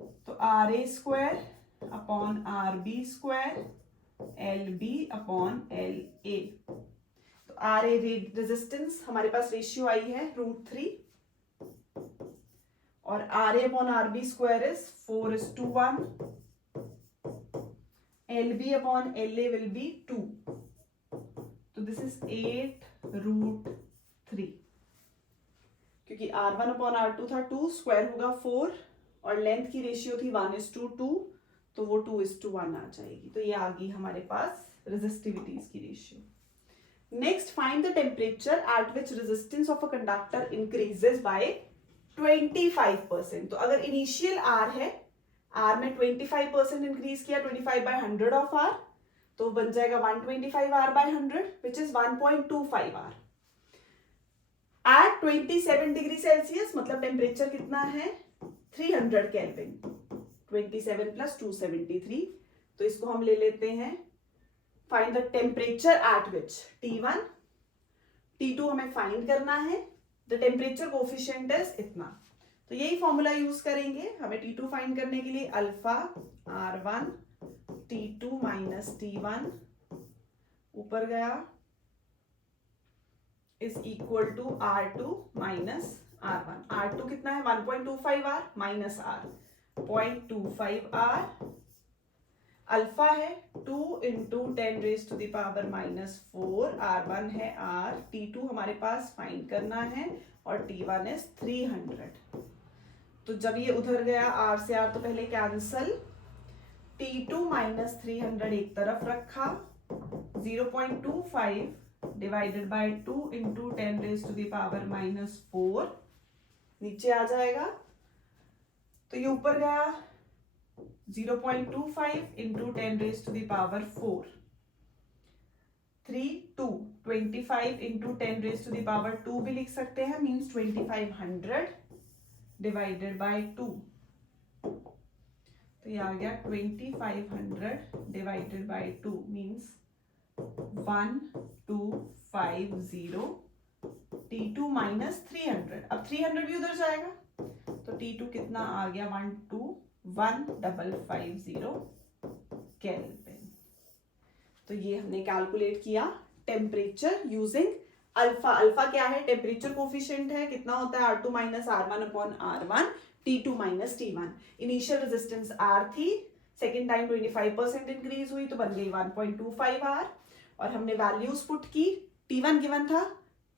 तो RA square upon RB square LB upon LA। तो RA रेजिस्टेंस हमारे पास रेशियो आई है √3 और RA upon RB square is 4:1, LB upon LA will be 2. तो this is 8√3, क्योंकि R1 upon R2 था 2, स्क्वायर होगा 4 और लेंथ की रेशियो थी 1:2, तो वो 2:1 आ जाएगी। तो ये आ गई हमारे पास रेजिस्टिविटीज की ratio. Next, find the temperature at which resistance of a conductor increases by 25%। तो अगर इनिशियल R है, R में 25% इंक्रीज किया, 25/100 ऑफ R, तो बन जाएगा 125 R/100 which is 1.25 R। At 27 degree Celsius मतलब टेम्परेचर कितना है 300 केल्विन, 27 + 273, तो इसको हम ले लेते हैं find the temperature at which T1, T2 हमें फाइंड करना है, द टेम्परेचर कोफिशिएंट इज इतना, तो यही फॉर्मूला यूज करेंगे हमें T2 फाइंड करने के लिए। अल्फा R1 T2 - T1 ऊपर गया is equal to R2 - R1। R2 कितना है 1.25 R minus R 0.25 R। Alpha है 2 × 10⁻⁻⁴, R1 है R, T2 हमारे पास फाइंड करना है और T1 इज 300। तो जब ये उधर गया R से R तो पहले कैंसल, T2 - 300 एक तरफ रखा, 0.25 डिवाइडेड बाय 2 × 10⁻⁻⁴ नीचे आ जाएगा, तो ये ऊपर गया 0.25 × 10⁻⁴, 3 2 25 × 10⁻² भी लिख सकते हैं, मीन्स 2500 डिवाइडेड बाय 2, तो ये आ गया 2500 डिवाइडेड बाय 2 मीन्स 1250। T2 - 300, अब 300 भी उधर जाएगा, तो T2 कितना आ गया 121,550 केल्विन। तो ये हमने कैलकुलेट किया टेम्परेचर यूजिंग अल्फा। अल्फा क्या है, टेम्परेचर कोफिशिएंट है, कितना होता है R2 - R1 upon R1, T2 - T1। Initial resistance R थी, सेकेंड टाइम 25% इंक्रीज हुई तो बन गई 1.25 R, और हमने वैल्यूज पुट की, T1 गिवन था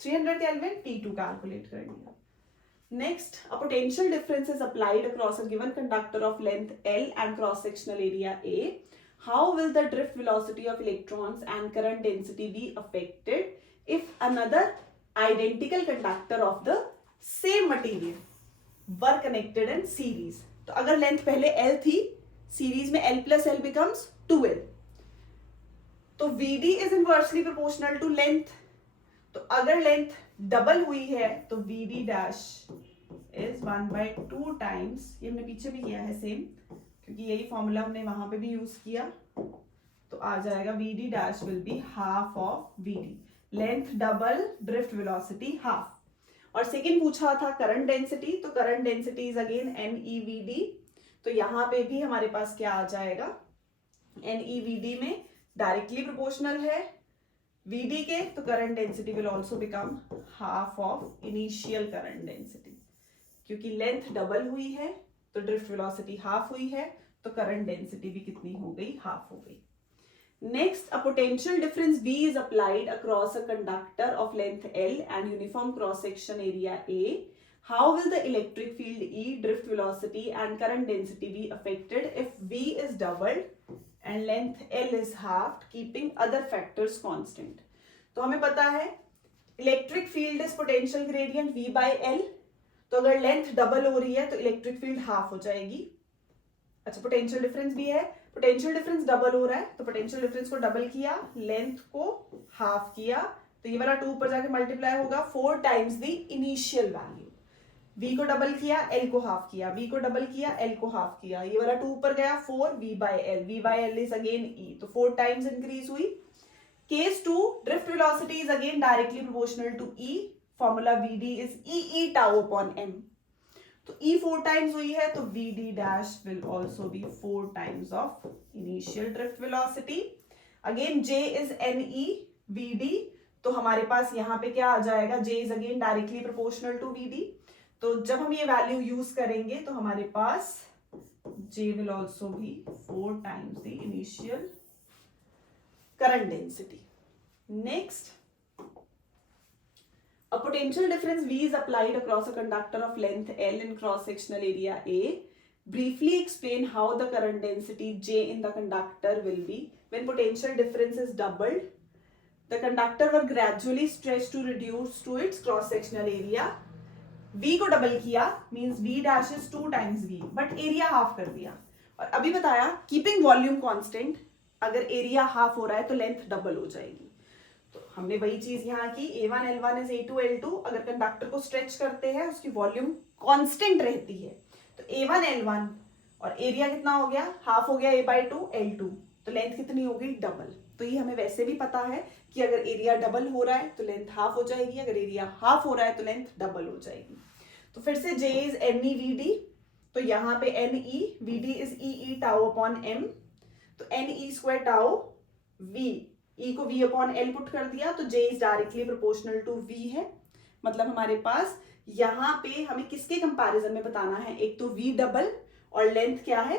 300 केल्विन, T2 कैलकुलेट कर लिया। Next, a potential difference is applied across a given conductor of length L and cross sectional area A. How will the drift velocity of electrons and current density be affected if another identical conductor of the same material were connected in series? तो अगर length पहले L थी, series में L + L becomes 2L, तो VD is inversely proportional to length। तो अगर length double हुई है तो VD dash is 1/2 times, ये हमने पीछे भी किया है सेम, क्योंकि यही फॉर्मूला हमने वहां पे भी यूज किया, तो आ जाएगा VD dash will be half of VD, length double drift velocity half. और सेकेंड पूछा था करंट डेंसिटी, तो current density is again NEVD, तो यहां पे भी हमारे पास क्या आ जाएगा NEVD में डायरेक्टली प्रोपोर्शनल है VD के, तो current density will also become half of initial current density, क्योंकि लेंथ डबल हुई है तो ड्रिफ्ट वेलोसिटी हाफ हुई है, तो करंट डेंसिटी भी कितनी हो गई, हाफ हो गई। Next, a potential difference V is applied across a conductor of length L and uniform cross-section area A. How will the electric field E, drift velocity and current density be affected if V is doubled and length L is halved, keeping other factors constant? तो हमें पता है electric field is potential gradient V/L, तो अगर length double हो रही है तो इलेक्ट्रिक फील्ड हाफ हो जाएगी। अच्छा, पोटेंशियल डिफरेंस भी है, पोटेंशियल डिफरेंस डबल हो रहा है, तो पोटेंशियल डिफरेंस को डबल किया, लेंथ को हाफ किया, तो ये वाला 2 ऊपर जाके मल्टीप्लाई होगा 4 times the initial value. V को डबल किया, L को हाफ किया, V को डबल किया, L को हाफ किया, ये वाला 2 ऊपर गया 4 V/L, V/L is again E, तो 4 टाइम्स इंक्रीज हुई। Case 2, drift velocity is again directly proportional to E, formula VD is EE tau upon M, तो E 4 टाइम्स हुई है तो VD dash will also be 4 times of initial drift velocity. Again J is NEVD, तो हमारे पास यहाँ पे क्या आ जाएगा, J is again directly proportional to VD, तो जब हम ये वैल्यू यूज करेंगे तो हमारे पास J will also be 4 times the initial current density. Next, a potential difference V is applied across a conductor of length L in cross-sectional area A. Briefly explain how the current density J in the conductor will be when potential difference is doubled. The conductor will gradually stretch to reduce to its cross-sectional area. V को double किया means V dash is 2 times V, but area half कर दिया. और अभी बताया keeping volume constant, अगर area half हो रहा है तो लेंथ डबल हो जाएगी. तो हमने वही चीज यहाँ की A1 L1 is A2 L2. अगर कंडक्टर को स्ट्रेच करते हैं उसकी वॉल्यूम कांस्टेंट रहती है, तो A1 L1 और एरिया कितना हो गया, हाफ हो गया A/2 L2, तो लेंथ कितनी हो गई, डबल. तो ये हमें वैसे भी पता है कि अगर एरिया डबल हो रहा है तो लेंथ हाफ हो जाएगी, अगर एरिया हाफ हो रहा है तो लेंथ डबल हो जाएगी. तो फिर से J is NE VD, तो यहाँ पे NE VD is EE tau upon M, तो NE square tau V, E को V upon L पुट कर दिया, तो J is directly proportional to V है. मतलब हमारे पास यहाँ पे हमें किसके कंपैरिजन में बताना है, एक तो V डबल और लेंथ क्या है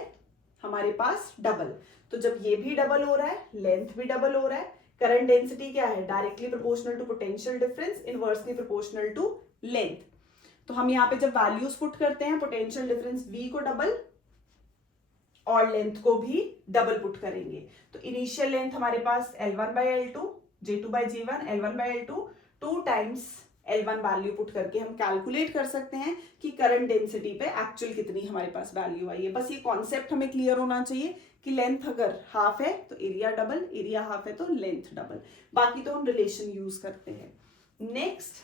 हमारे पास डबल. तो जब ये भी डबल हो रहा है, लेंथ भी डबल हो रहा है, करंट डेंसिटी क्या है, directly proportional to potential difference, inversely proportional to length. तो हम यहाँ पे जब वैल्यूज पुट करते हैं, पोटेंशियल डिफरेंस V को डबल और लेंथ को भी डबल पुट करेंगे. तो इनिशियल लेंथ हमारे पास L1/L2, J2/J1, L1/L2, 2 times L1 value put करके हम कैलकुलेट कर सकते हैं कि करंट डेंसिटी पे एक्चुअल कितनी हमारे पास वैल्यू आई है. बस ये कॉन्सेप्ट हमें क्लियर होना चाहिए कि लेंथ अगर हाफ है तो एरिया डबल, एरिया हाफ है तो लेंथ डबल. बाकी तो हम रिलेशन यूज करते हैं. Next,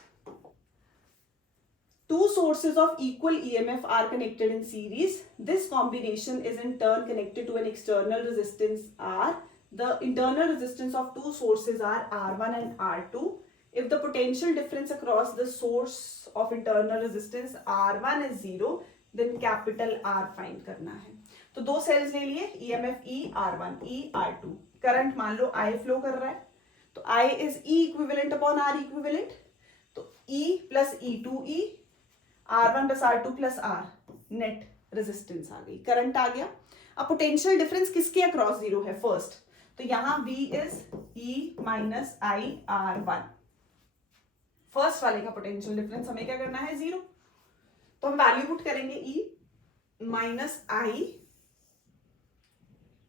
two sources of equal EMF are connected in series. This combination is in turn connected to an external resistance R. The internal resistance of two sources are R1 and R2. If the potential difference across the source of internal resistance R1 is 0, then capital R find करना है. तो दो sales ले लिए, EMF E R1, E R2. Current मान लो I flow कर रहा है, तो I is E equivalent upon R equivalent. तो E plus E2E, R1 plus R2 plus R, net resistance आ गई, करंट आ गया. अब पोटेंशियल डिफरेंस किसके अक्रॉस जीरो है फर्स्ट, तो यहाँ V is E minus I R1. First वाले का पोटेंशियल डिफरेंस हमें क्या करना है, जीरो. तो हम वैल्यू पुट करेंगे E minus I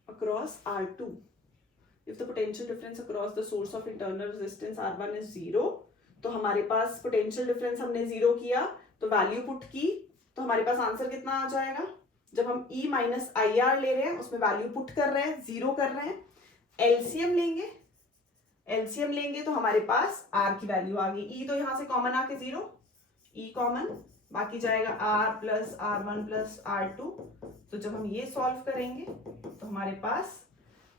across R2. If the potential difference across the source of internal resistance R1 is 0, तो हमारे पास पोटेंशियल डिफरेंस हमने जीरो किया, तो वैल्यू पुट की, तो हमारे पास आंसर कितना आ जाएगा. जब हम E माइनस IR ले रहे हैं उसमें वैल्यू पुट कर रहे हैं, जीरो कर रहे हैं, एलसीएम लेंगे तो हमारे पास R की वैल्यू आ गई. E तो यहां से कॉमन आके जीरो, E कॉमन, बाकी जाएगा R plus R1 plus R2. तो जब हम ये सॉल्व करेंगे तो हमारे पास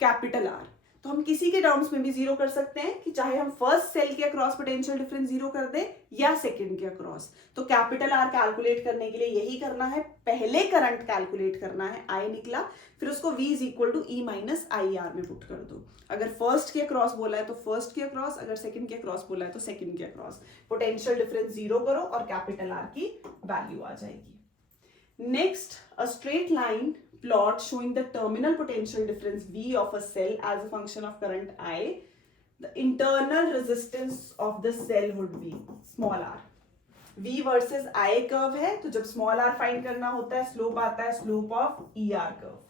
कैपिटल R. तो हम किसी के टर्म्स में भी जीरो कर सकते हैं कि चाहे हम फर्स्ट सेल के अक्रॉस पोटेंशियल डिफरेंस जीरो कर दें या सेकंड के अक्रॉस. तो कैपिटल आर कैलकुलेट करने के लिए यही करना है, पहले करंट कैलकुलेट करना है, आई निकला, फिर उसको V is equal to E minus IR में पुट कर दो. अगर फर्स्ट के अक्रॉस बोला है तो फर्स्ट के अक्रॉस, अगर सेकंड के अक्रॉस बोला है तो सेकंड के अक्रॉस. पोटेंशियल डिफरेंस जीरो करो और कैपिटल आर की वैल्यू आ जाएगी. Next, a straight line plot showing the terminal potential difference V of a cell as a function of current I. The internal resistance of the cell would be small r. V versus I curve है, तो जब small r find करना होता है slope आता है slope of ER curve.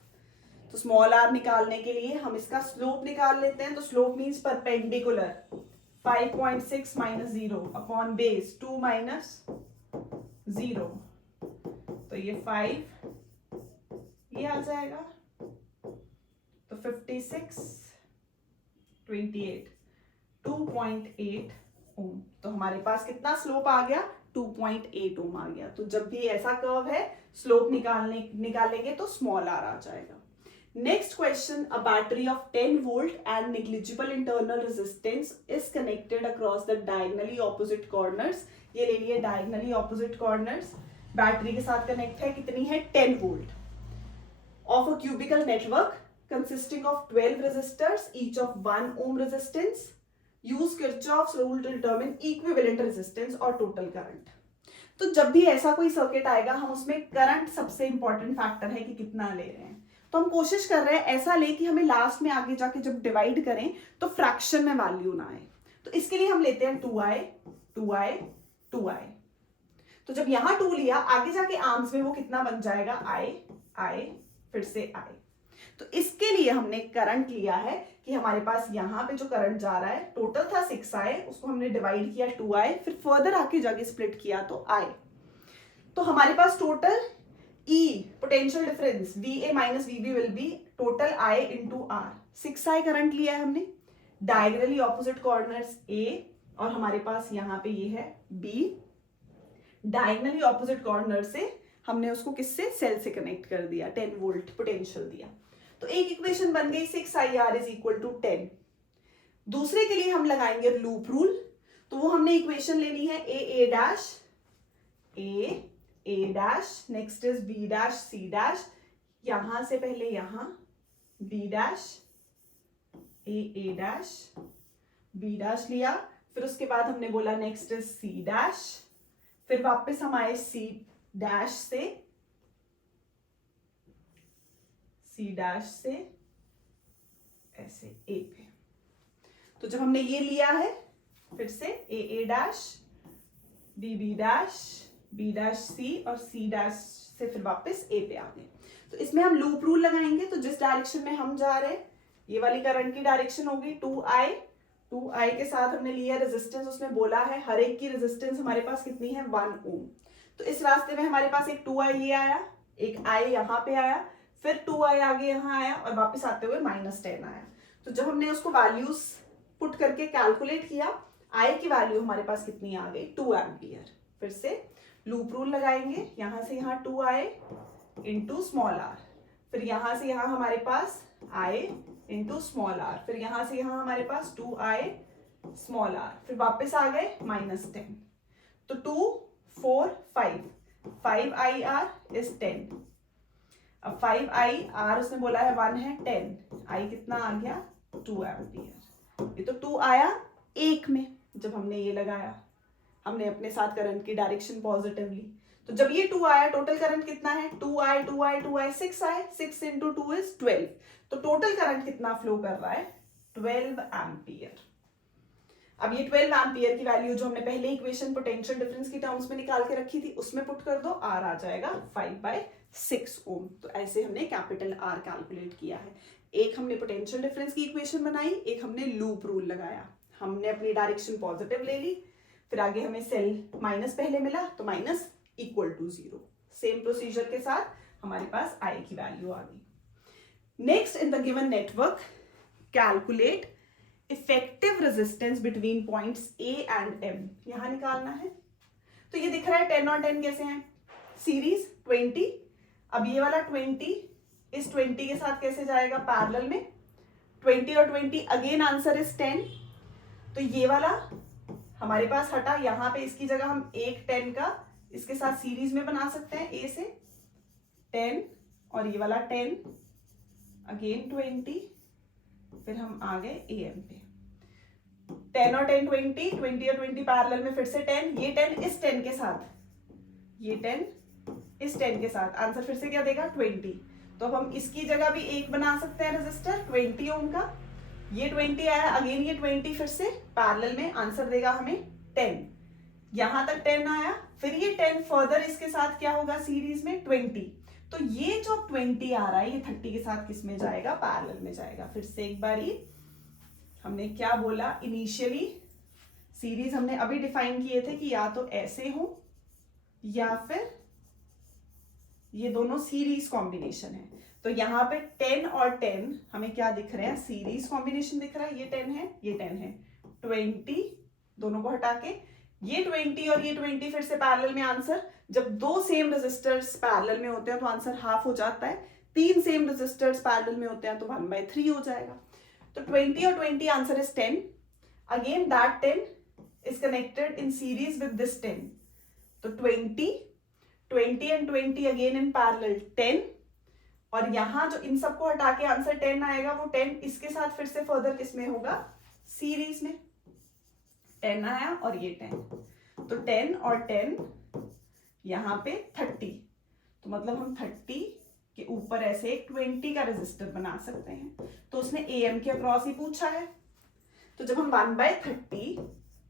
तो small r निकालने के लिए हम इसका slope निकाल लेते हैं. तो slope means perpendicular 5.6 minus 0 upon base 2 minus 0. तो ये 5 ये आ जाएगा, तो 56, 28, 2.8 ओम. तो हमारे पास कितना स्लोप आ गया, 2.8 ओम आ गया. तो जब भी ऐसा कर्व है स्लोप निकालेंगे तो स्मॉल आर आ जाएगा. Next question, a battery of 10 volt and negligible internal resistance is connected across the diagonally opposite corners. ये ले लिए डायगनली ऑपोजिट कॉर्नर्स, बैटरी के साथ कनेक्ट है, कितनी है 10 volt. Of a cubical network consisting of 12 resistors, each of 1 ohm resistance. Use Kirchhoff's rule to determine equivalent resistance और total current. तो जब भी ऐसा कोई सर्किट आएगा हम उसमें करंट सबसे इंपॉर्टेंट फैक्टर है कि कितना ले रहे हैं. तो हम कोशिश कर रहे हैं ऐसा ले कि हमें लास्ट में आगे जाके जब डिवाइड करें तो फ्रैक्शन में वैल्यू ना आए। तो इसके लिए हम लेते हैं 2i 2i 2i। तो जब यहां 2 लिया, आगे जाके आर्म्स में वो कितना बन जाएगा, i फिर से i। तो इसके लिए हमने करंट लिया है कि हमारे पास यहाँ पे जो करंट जा रहा है टोटल था 6i, उसको हमने डिवाइड किया 2i, फिर फर्दर आके जाके स्प्लिट किया तो i। तो हमारे पास total E potential difference VA minus VB will be total I into R। 6i current लिया है हमने, डायगोनली ऑपोजिट कॉर्नर्स A और हमारे पास यहाँ पे ये है B। डायगोनली ऑपोजिट कॉर्नर से हमने उसको किससे, सेल से कनेक्ट कर दिया, 10 वोल्ट पोटेंशियल दिया। तो एक इक्वेशन बन गई 6IR इज इक्वल टू 10। दूसरे के लिए हम लगाएंगे लूप रूल। तो वो हमने इक्वेशन लेनी है A dash A dash, next is B dash C dash, यहां से पहले यहां B dash A dash B dash लिया, फिर उसके बाद हमने बोला नेक्स्ट इज C डैश, फिर वापस हम आए C डैश से ऐसे A पे। तो जब हमने ये लिया है फिर से A dash B dash B dash C और C डैश से फिर वापस A पे आ गए। तो इसमें हम लूप रूल लगाएंगे। तो जिस डायरेक्शन में हम जा रहे हैं ये वाली करंट की डायरेक्शन होगी 2i के साथ हमने लिया रेजिस्टेंस, उसमें बोला है हर एक की रेजिस्टेंस हमारे पास कितनी है, 1 ओम। तो इस रास्ते में हमारे पास एक 2i ये आया, एक i यहाँ पे आया, फिर 2i आगे यहाँ आया और वापस आते हुए -10 आया। तो जब हमने उसको वैल्यूज पुट करके कैलकुलेट किया, i की वैल्यू हमारे पास कितनी आ गई, 2 एम्पियर। फिर से लूप रूल लगाएंगे, यहां से यहाँ 2i इंटू स्मॉल r, फिर यहां से यहाँ हमारे पास i इंटू स्मॉल r, फिर यहां से यहाँ हमारे पास 2i स्मॉल r, फिर वापस आ गए -10। तो 2 4 5 is 10। अब 5i उसने बोला है 1 है 10, i कितना आ गया 2 एम्पियर। ये तो 2 आया एक में जब हमने ये लगाया, हमने अपने साथ करंट की डायरेक्शन पॉजिटिव ली। तो जब ये 2 आया टोटल करंट कितना है, 2i 6 आए, 6 इंटू 2 इज 12। तो टोटल करंट कितना फ्लो कर रहा है, 12 एम्पियर। अब ये 12 एम्पियर की वैल्यू जो हमने पहले इक्वेशन पोटेंशियल डिफरेंस की टर्म्स में निकाल के रखी थी उसमें पुट कर दो, R आ जाएगा 5/6 ओम। तो ऐसे हमने कैपिटल R कैलकुलेट किया है। एक हमने पोटेंशियल डिफरेंस की इक्वेशन बनाई, एक हमने लूप रूल लगाया, हमने अपनी डायरेक्शन पॉजिटिव ले ली, फिर आगे हमें सेल माइनस पहले मिला तो minus equal to 0। Same procedure के साथ हमारे पास I की वैल्यू आ गई। Next in the given network calculate effective resistance between points A and M। यहां निकालना है। तो ये दिख रहा है 10 और 10 कैसे हैं, सीरीज 20। अब ये वाला 20 इस 20 के साथ कैसे जाएगा, पैरेलल में 20 और 20, अगेन आंसर इज 10। तो ये वाला हमारे पास हटा, यहाँ पे इसकी जगह हम एक 10 का इसके साथ सीरीज में बना सकते हैं, A से 10 और ये वाला 10 अगेन 20, फिर हम आ गए AM पे। 10 और 10 20 और 20 पैरेलल में फिर से 10, ये 10 इस 10 के साथ, ये 10 इस 10 के साथ, आंसर फिर से क्या देगा 20। तो अब हम इसकी जगह भी एक बना सकते हैं रेजिस्टर 20 ओम का, ये 20 आया, अगेन ये 20 फिर से पैरेलल में, आंसर देगा हमें 10। यहां तक 10 आया, फिर ये 10 फर्दर इसके साथ क्या होगा सीरीज में 20। तो ये जो 20 आ रहा है ये 30 के साथ किस में जाएगा, पैरेलल में जाएगा। फिर से एक बारी हमने क्या बोला, इनिशियली सीरीज हमने अभी डिफाइन किए थे कि या तो ऐसे हो या फिर ये दोनों सीरीज कॉम्बिनेशन है। तो यहाँ पे 10 और 10 हमें क्या दिख रहे हैं, सीरीज कॉम्बिनेशन दिख रहा है। ये 10 है, ये 10 है, 20 दोनों को हटा के ये 20 और ये 20 फिर से पैरेलल में। आंसर जब दो सेम रेजिस्टर्स पैरेलल में होते हैं तो आंसर हाफ हो जाता है, 3 सेम रेजिस्टर्स पैरेलल में होते हैं तो 1/3 हो जाएगा। तो 20 और 20 answer is 10। Again that 10 is connected in series with this 10। तो 20 एंड 20 अगेन इन पैरेलल 10, और यहां जो इन सबको हटा के आंसर 10 आएगा वो 10 इसके साथ फिर से फर्दर किसमें होगा, सीरीज में। 10 आया और ये 10, तो 10 और 10 यहाँ पे 30। तो मतलब हम 30 कि ऊपर ऐसे एक 20 का रेजिस्टर बना सकते हैं। तो उसने AM के अक्रॉस ही पूछा है, तो जब हम 1/30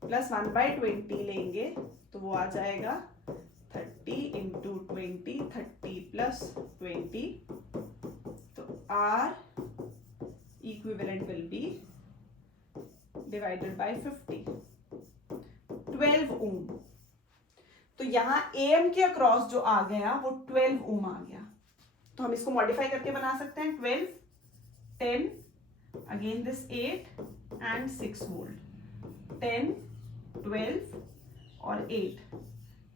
प्लस 1/20 लेंगे तो वो आ जाएगा 30 इंटू 20, 30 प्लस 20, तो R equivalent will be divided by 50, 12 ओम। तो यहाँ AM के अक्रॉस जो आ गया वो 12 ओम आ गया। तो हम इसको मॉडिफाई करके बना सकते हैं 12, 10, अगेन दिस 8 एंड 6 वोल्ट, 10, 12 और 8,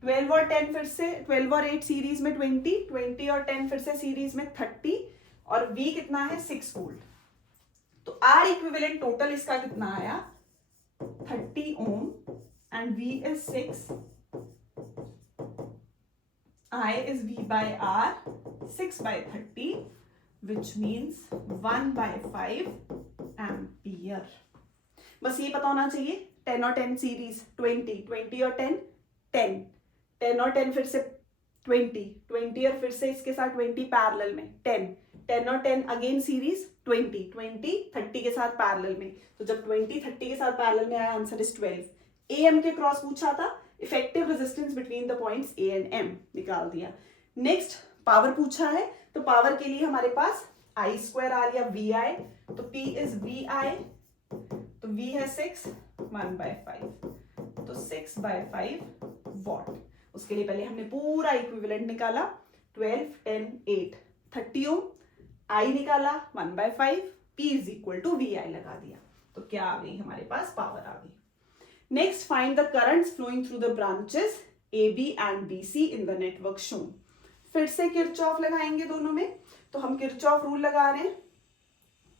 12 और 10 फिर से 12 और 8 सीरीज में 20, 20 और 10 फिर से सीरीज में 30 और V कितना है 6 वोल्ट। तो R इक्विवेलेंट टोटल इसका कितना आया 30 ohm and V is 6, I is V by R, 6/30 which means 1/5 ampere. बस ये पता होना चाहिए 10 और 10 सीरीज 20, 20 और 10, 10, 10 और 10 फिर से 20, 20 और फिर से इसके साथ 20 पैरेलल में 10, 10 और 10 अगेन सीरीज 20, 20 30 के साथ पैरेलल में। तो जब 20 30 के साथ पैरेलल में आया आंसर इज 12। AM के क्रॉस पूछा था, effective resistance between the points A and M निकाल दिया। नेक्स्ट पावर पूछा है, तो पावर के लिए हमारे पास I²R या VI, तो P इज VI, तो V है 6, 1/5, तो 6/5 वॉट। उसके लिए पहले हमने पूरा इक्विवेलेंट निकाला 12, 10, 8, 30 ओम, I निकाला 1/5, P is equal to VI लगा दिया। तो क्या आ गई हमारे पास पावर आ गई। Next find the currents flowing through the branches AB and BC in the network shown. फिर से किरचॉफ लगाएंगे दोनों में, तो हम किरचॉफ रूल लगा रहे हैं,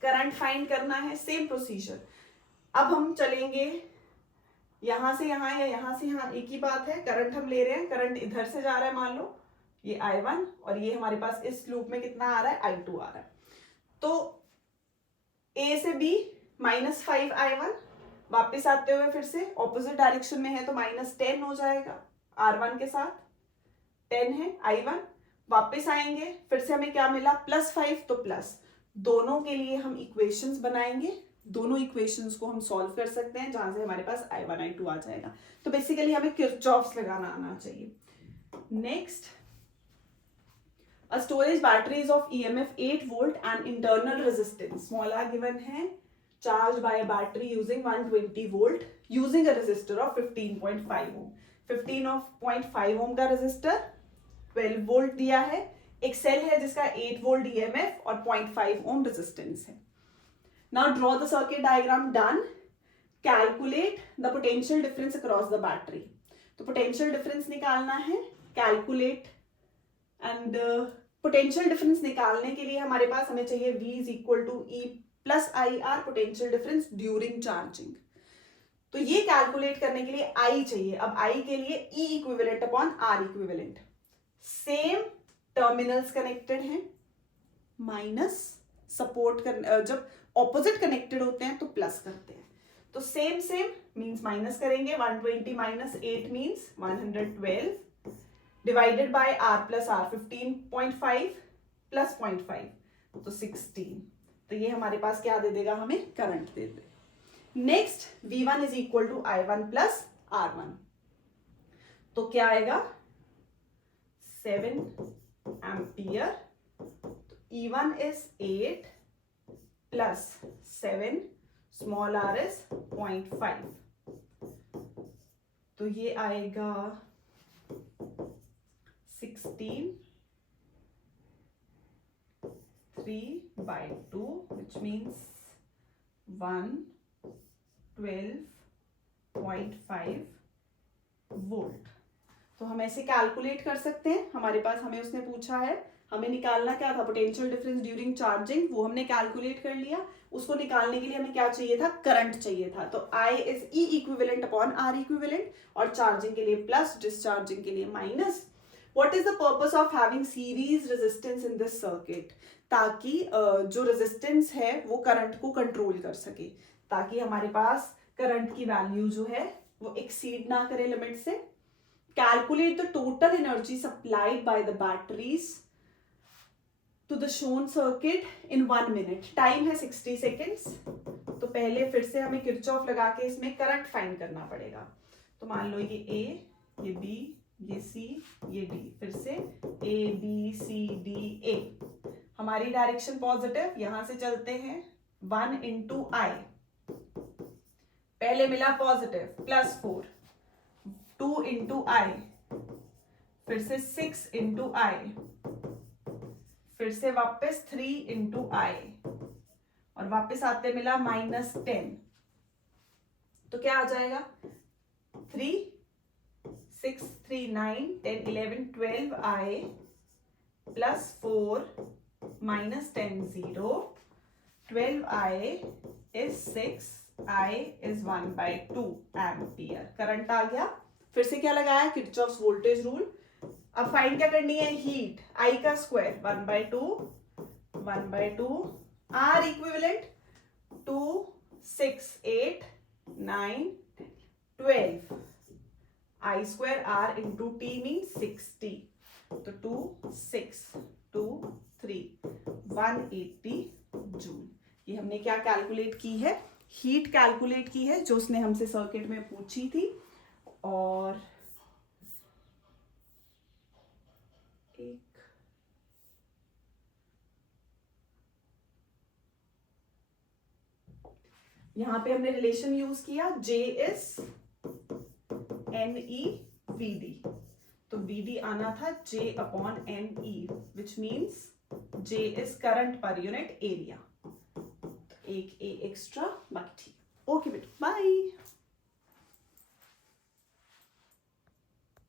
करंट फाइंड करना है, सेम प्रोसीजर। अब हम चलेंगे यहां से यहां या यहां से यहां, एक ही बात है, करंट हम ले रहे हैं, करंट इधर से जा रहा है, मान लो ये I1 और ये हमारे पास इस लूप में कितना आ रहा है I2 आ रहा है। तो A से B -5I1, वापस आते हुए फिर से ऑपोजिट डायरेक्शन में है तो -10 हो जाएगा, R1 के साथ 10 है I1, वापस आएंगे फिर से हमें क्या मिला +5, तो प्लस। दोनों के लिए हम इक्वेशंस बनाएंगे, दोनों इक्वेशंस को हम सॉल्व कर सकते हैं जहां से हमारे पास I1 I2 आ जाएगा। तो बेसिकली हमें किरचॉफ्स लगाना आना चाहिए। Next, a storage battery is of EMF 8 volt and internal resistance small r given है, charged by a battery using 120 volt using a resistor of 15.5 ohm। 15.5 ohm का resistor 12 volt दिया है, एक सेल है जिसका 8 volt EMF और 0.5 ohm resistance है। Now draw the circuit diagram done, calculate the potential difference across the battery। तो potential difference निकालना है, calculate एंड पोटेंशियल डिफरेंस निकालने के लिए हमारे पास हमें चाहिए V is equal to E plus IR, potential difference during charging. तो ये कैलकुलेट करने के लिए I चाहिए। अब I के लिए E equivalent upon R equivalent, same terminals connected हैं, माइनस सपोर्ट कर, जब ऑपोजिट कनेक्टेड होते हैं तो प्लस करते हैं, तो सेम सेम मींस माइनस करेंगे, 120 minus 8 means 112 divided by R plus R, 15.5 plus 0.5 तो 16। तो ये हमारे पास क्या दे देगा, हमें करंट दे देगा। Next V1 is equal to I1 plus R1, तो क्या आएगा 7 एम्पियर। तो E1 is 8 plus 7, small r is 0.5, तो ये आएगा 16, 3/2 which means 112.5 वोल्ट। तो हम ऐसे कैलकुलेट कर सकते हैं, हमारे पास हमें उसने पूछा है, हमें निकालना क्या था पोटेंशियल डिफरेंस ड्यूरिंग चार्जिंग, वो हमने कैलकुलेट कर लिया। उसको निकालने के लिए हमें क्या चाहिए था, करंट चाहिए था। तो I is E equivalent upon R equivalent, और चार्जिंग के लिए प्लस, डिस्चार्जिंग के लिए minus. What is the purpose of having series resistance in this circuit? ताकि जो रेजिस्टेंस है वो करंट को कंट्रोल कर सके, ताकि हमारे पास करंट की वैल्यू जो है वो एक्सीड ना करे लिमिट से। Calculate the total energy supplied by the batteries to the shown circuit in 1 minute. Time है 60 सेकेंड्स. तो पहले फिर से हमें किरचॉफ लगा के इसमें करंट फाइंड करना पड़ेगा. तो मान लो ये A, ये B, ये C, ये D. फिर से A B C D A. हमारी डायरेक्शन पॉजिटिव, यहां से चलते हैं 1 into I. पहले मिला पॉजिटिव +4, 2 into I, फिर से 6 into I, फिर से वापस 3 into I, और वापस आते मिला -10. तो क्या आ जाएगा? 3 6 3 9 10 11 12 I +4 -10 0. 12 I is 6, I is 1/2 ampere. Current आ गया. फिर से क्या लगाया? Kirchhoff's voltage rule. अब फाइंड क्या करनी है? हीट. I का square 1/2 R equivalent 2 6 8 9 12. I square R into T means 60. तो 2 6 2 3 180 जूल. ये हमने क्या कैलकुलेट की है? हीट कैलकुलेट की है, जो उसने हमसे सर्किट में पूछी थी. और एक यहां पे हमने रिलेशन यूज किया, J is NE/VD. तो VD आना था J/NE, which means J is current per unit area. एक A एक्स्ट्रा, बाकी ठीक. ओके बेटा, बाय.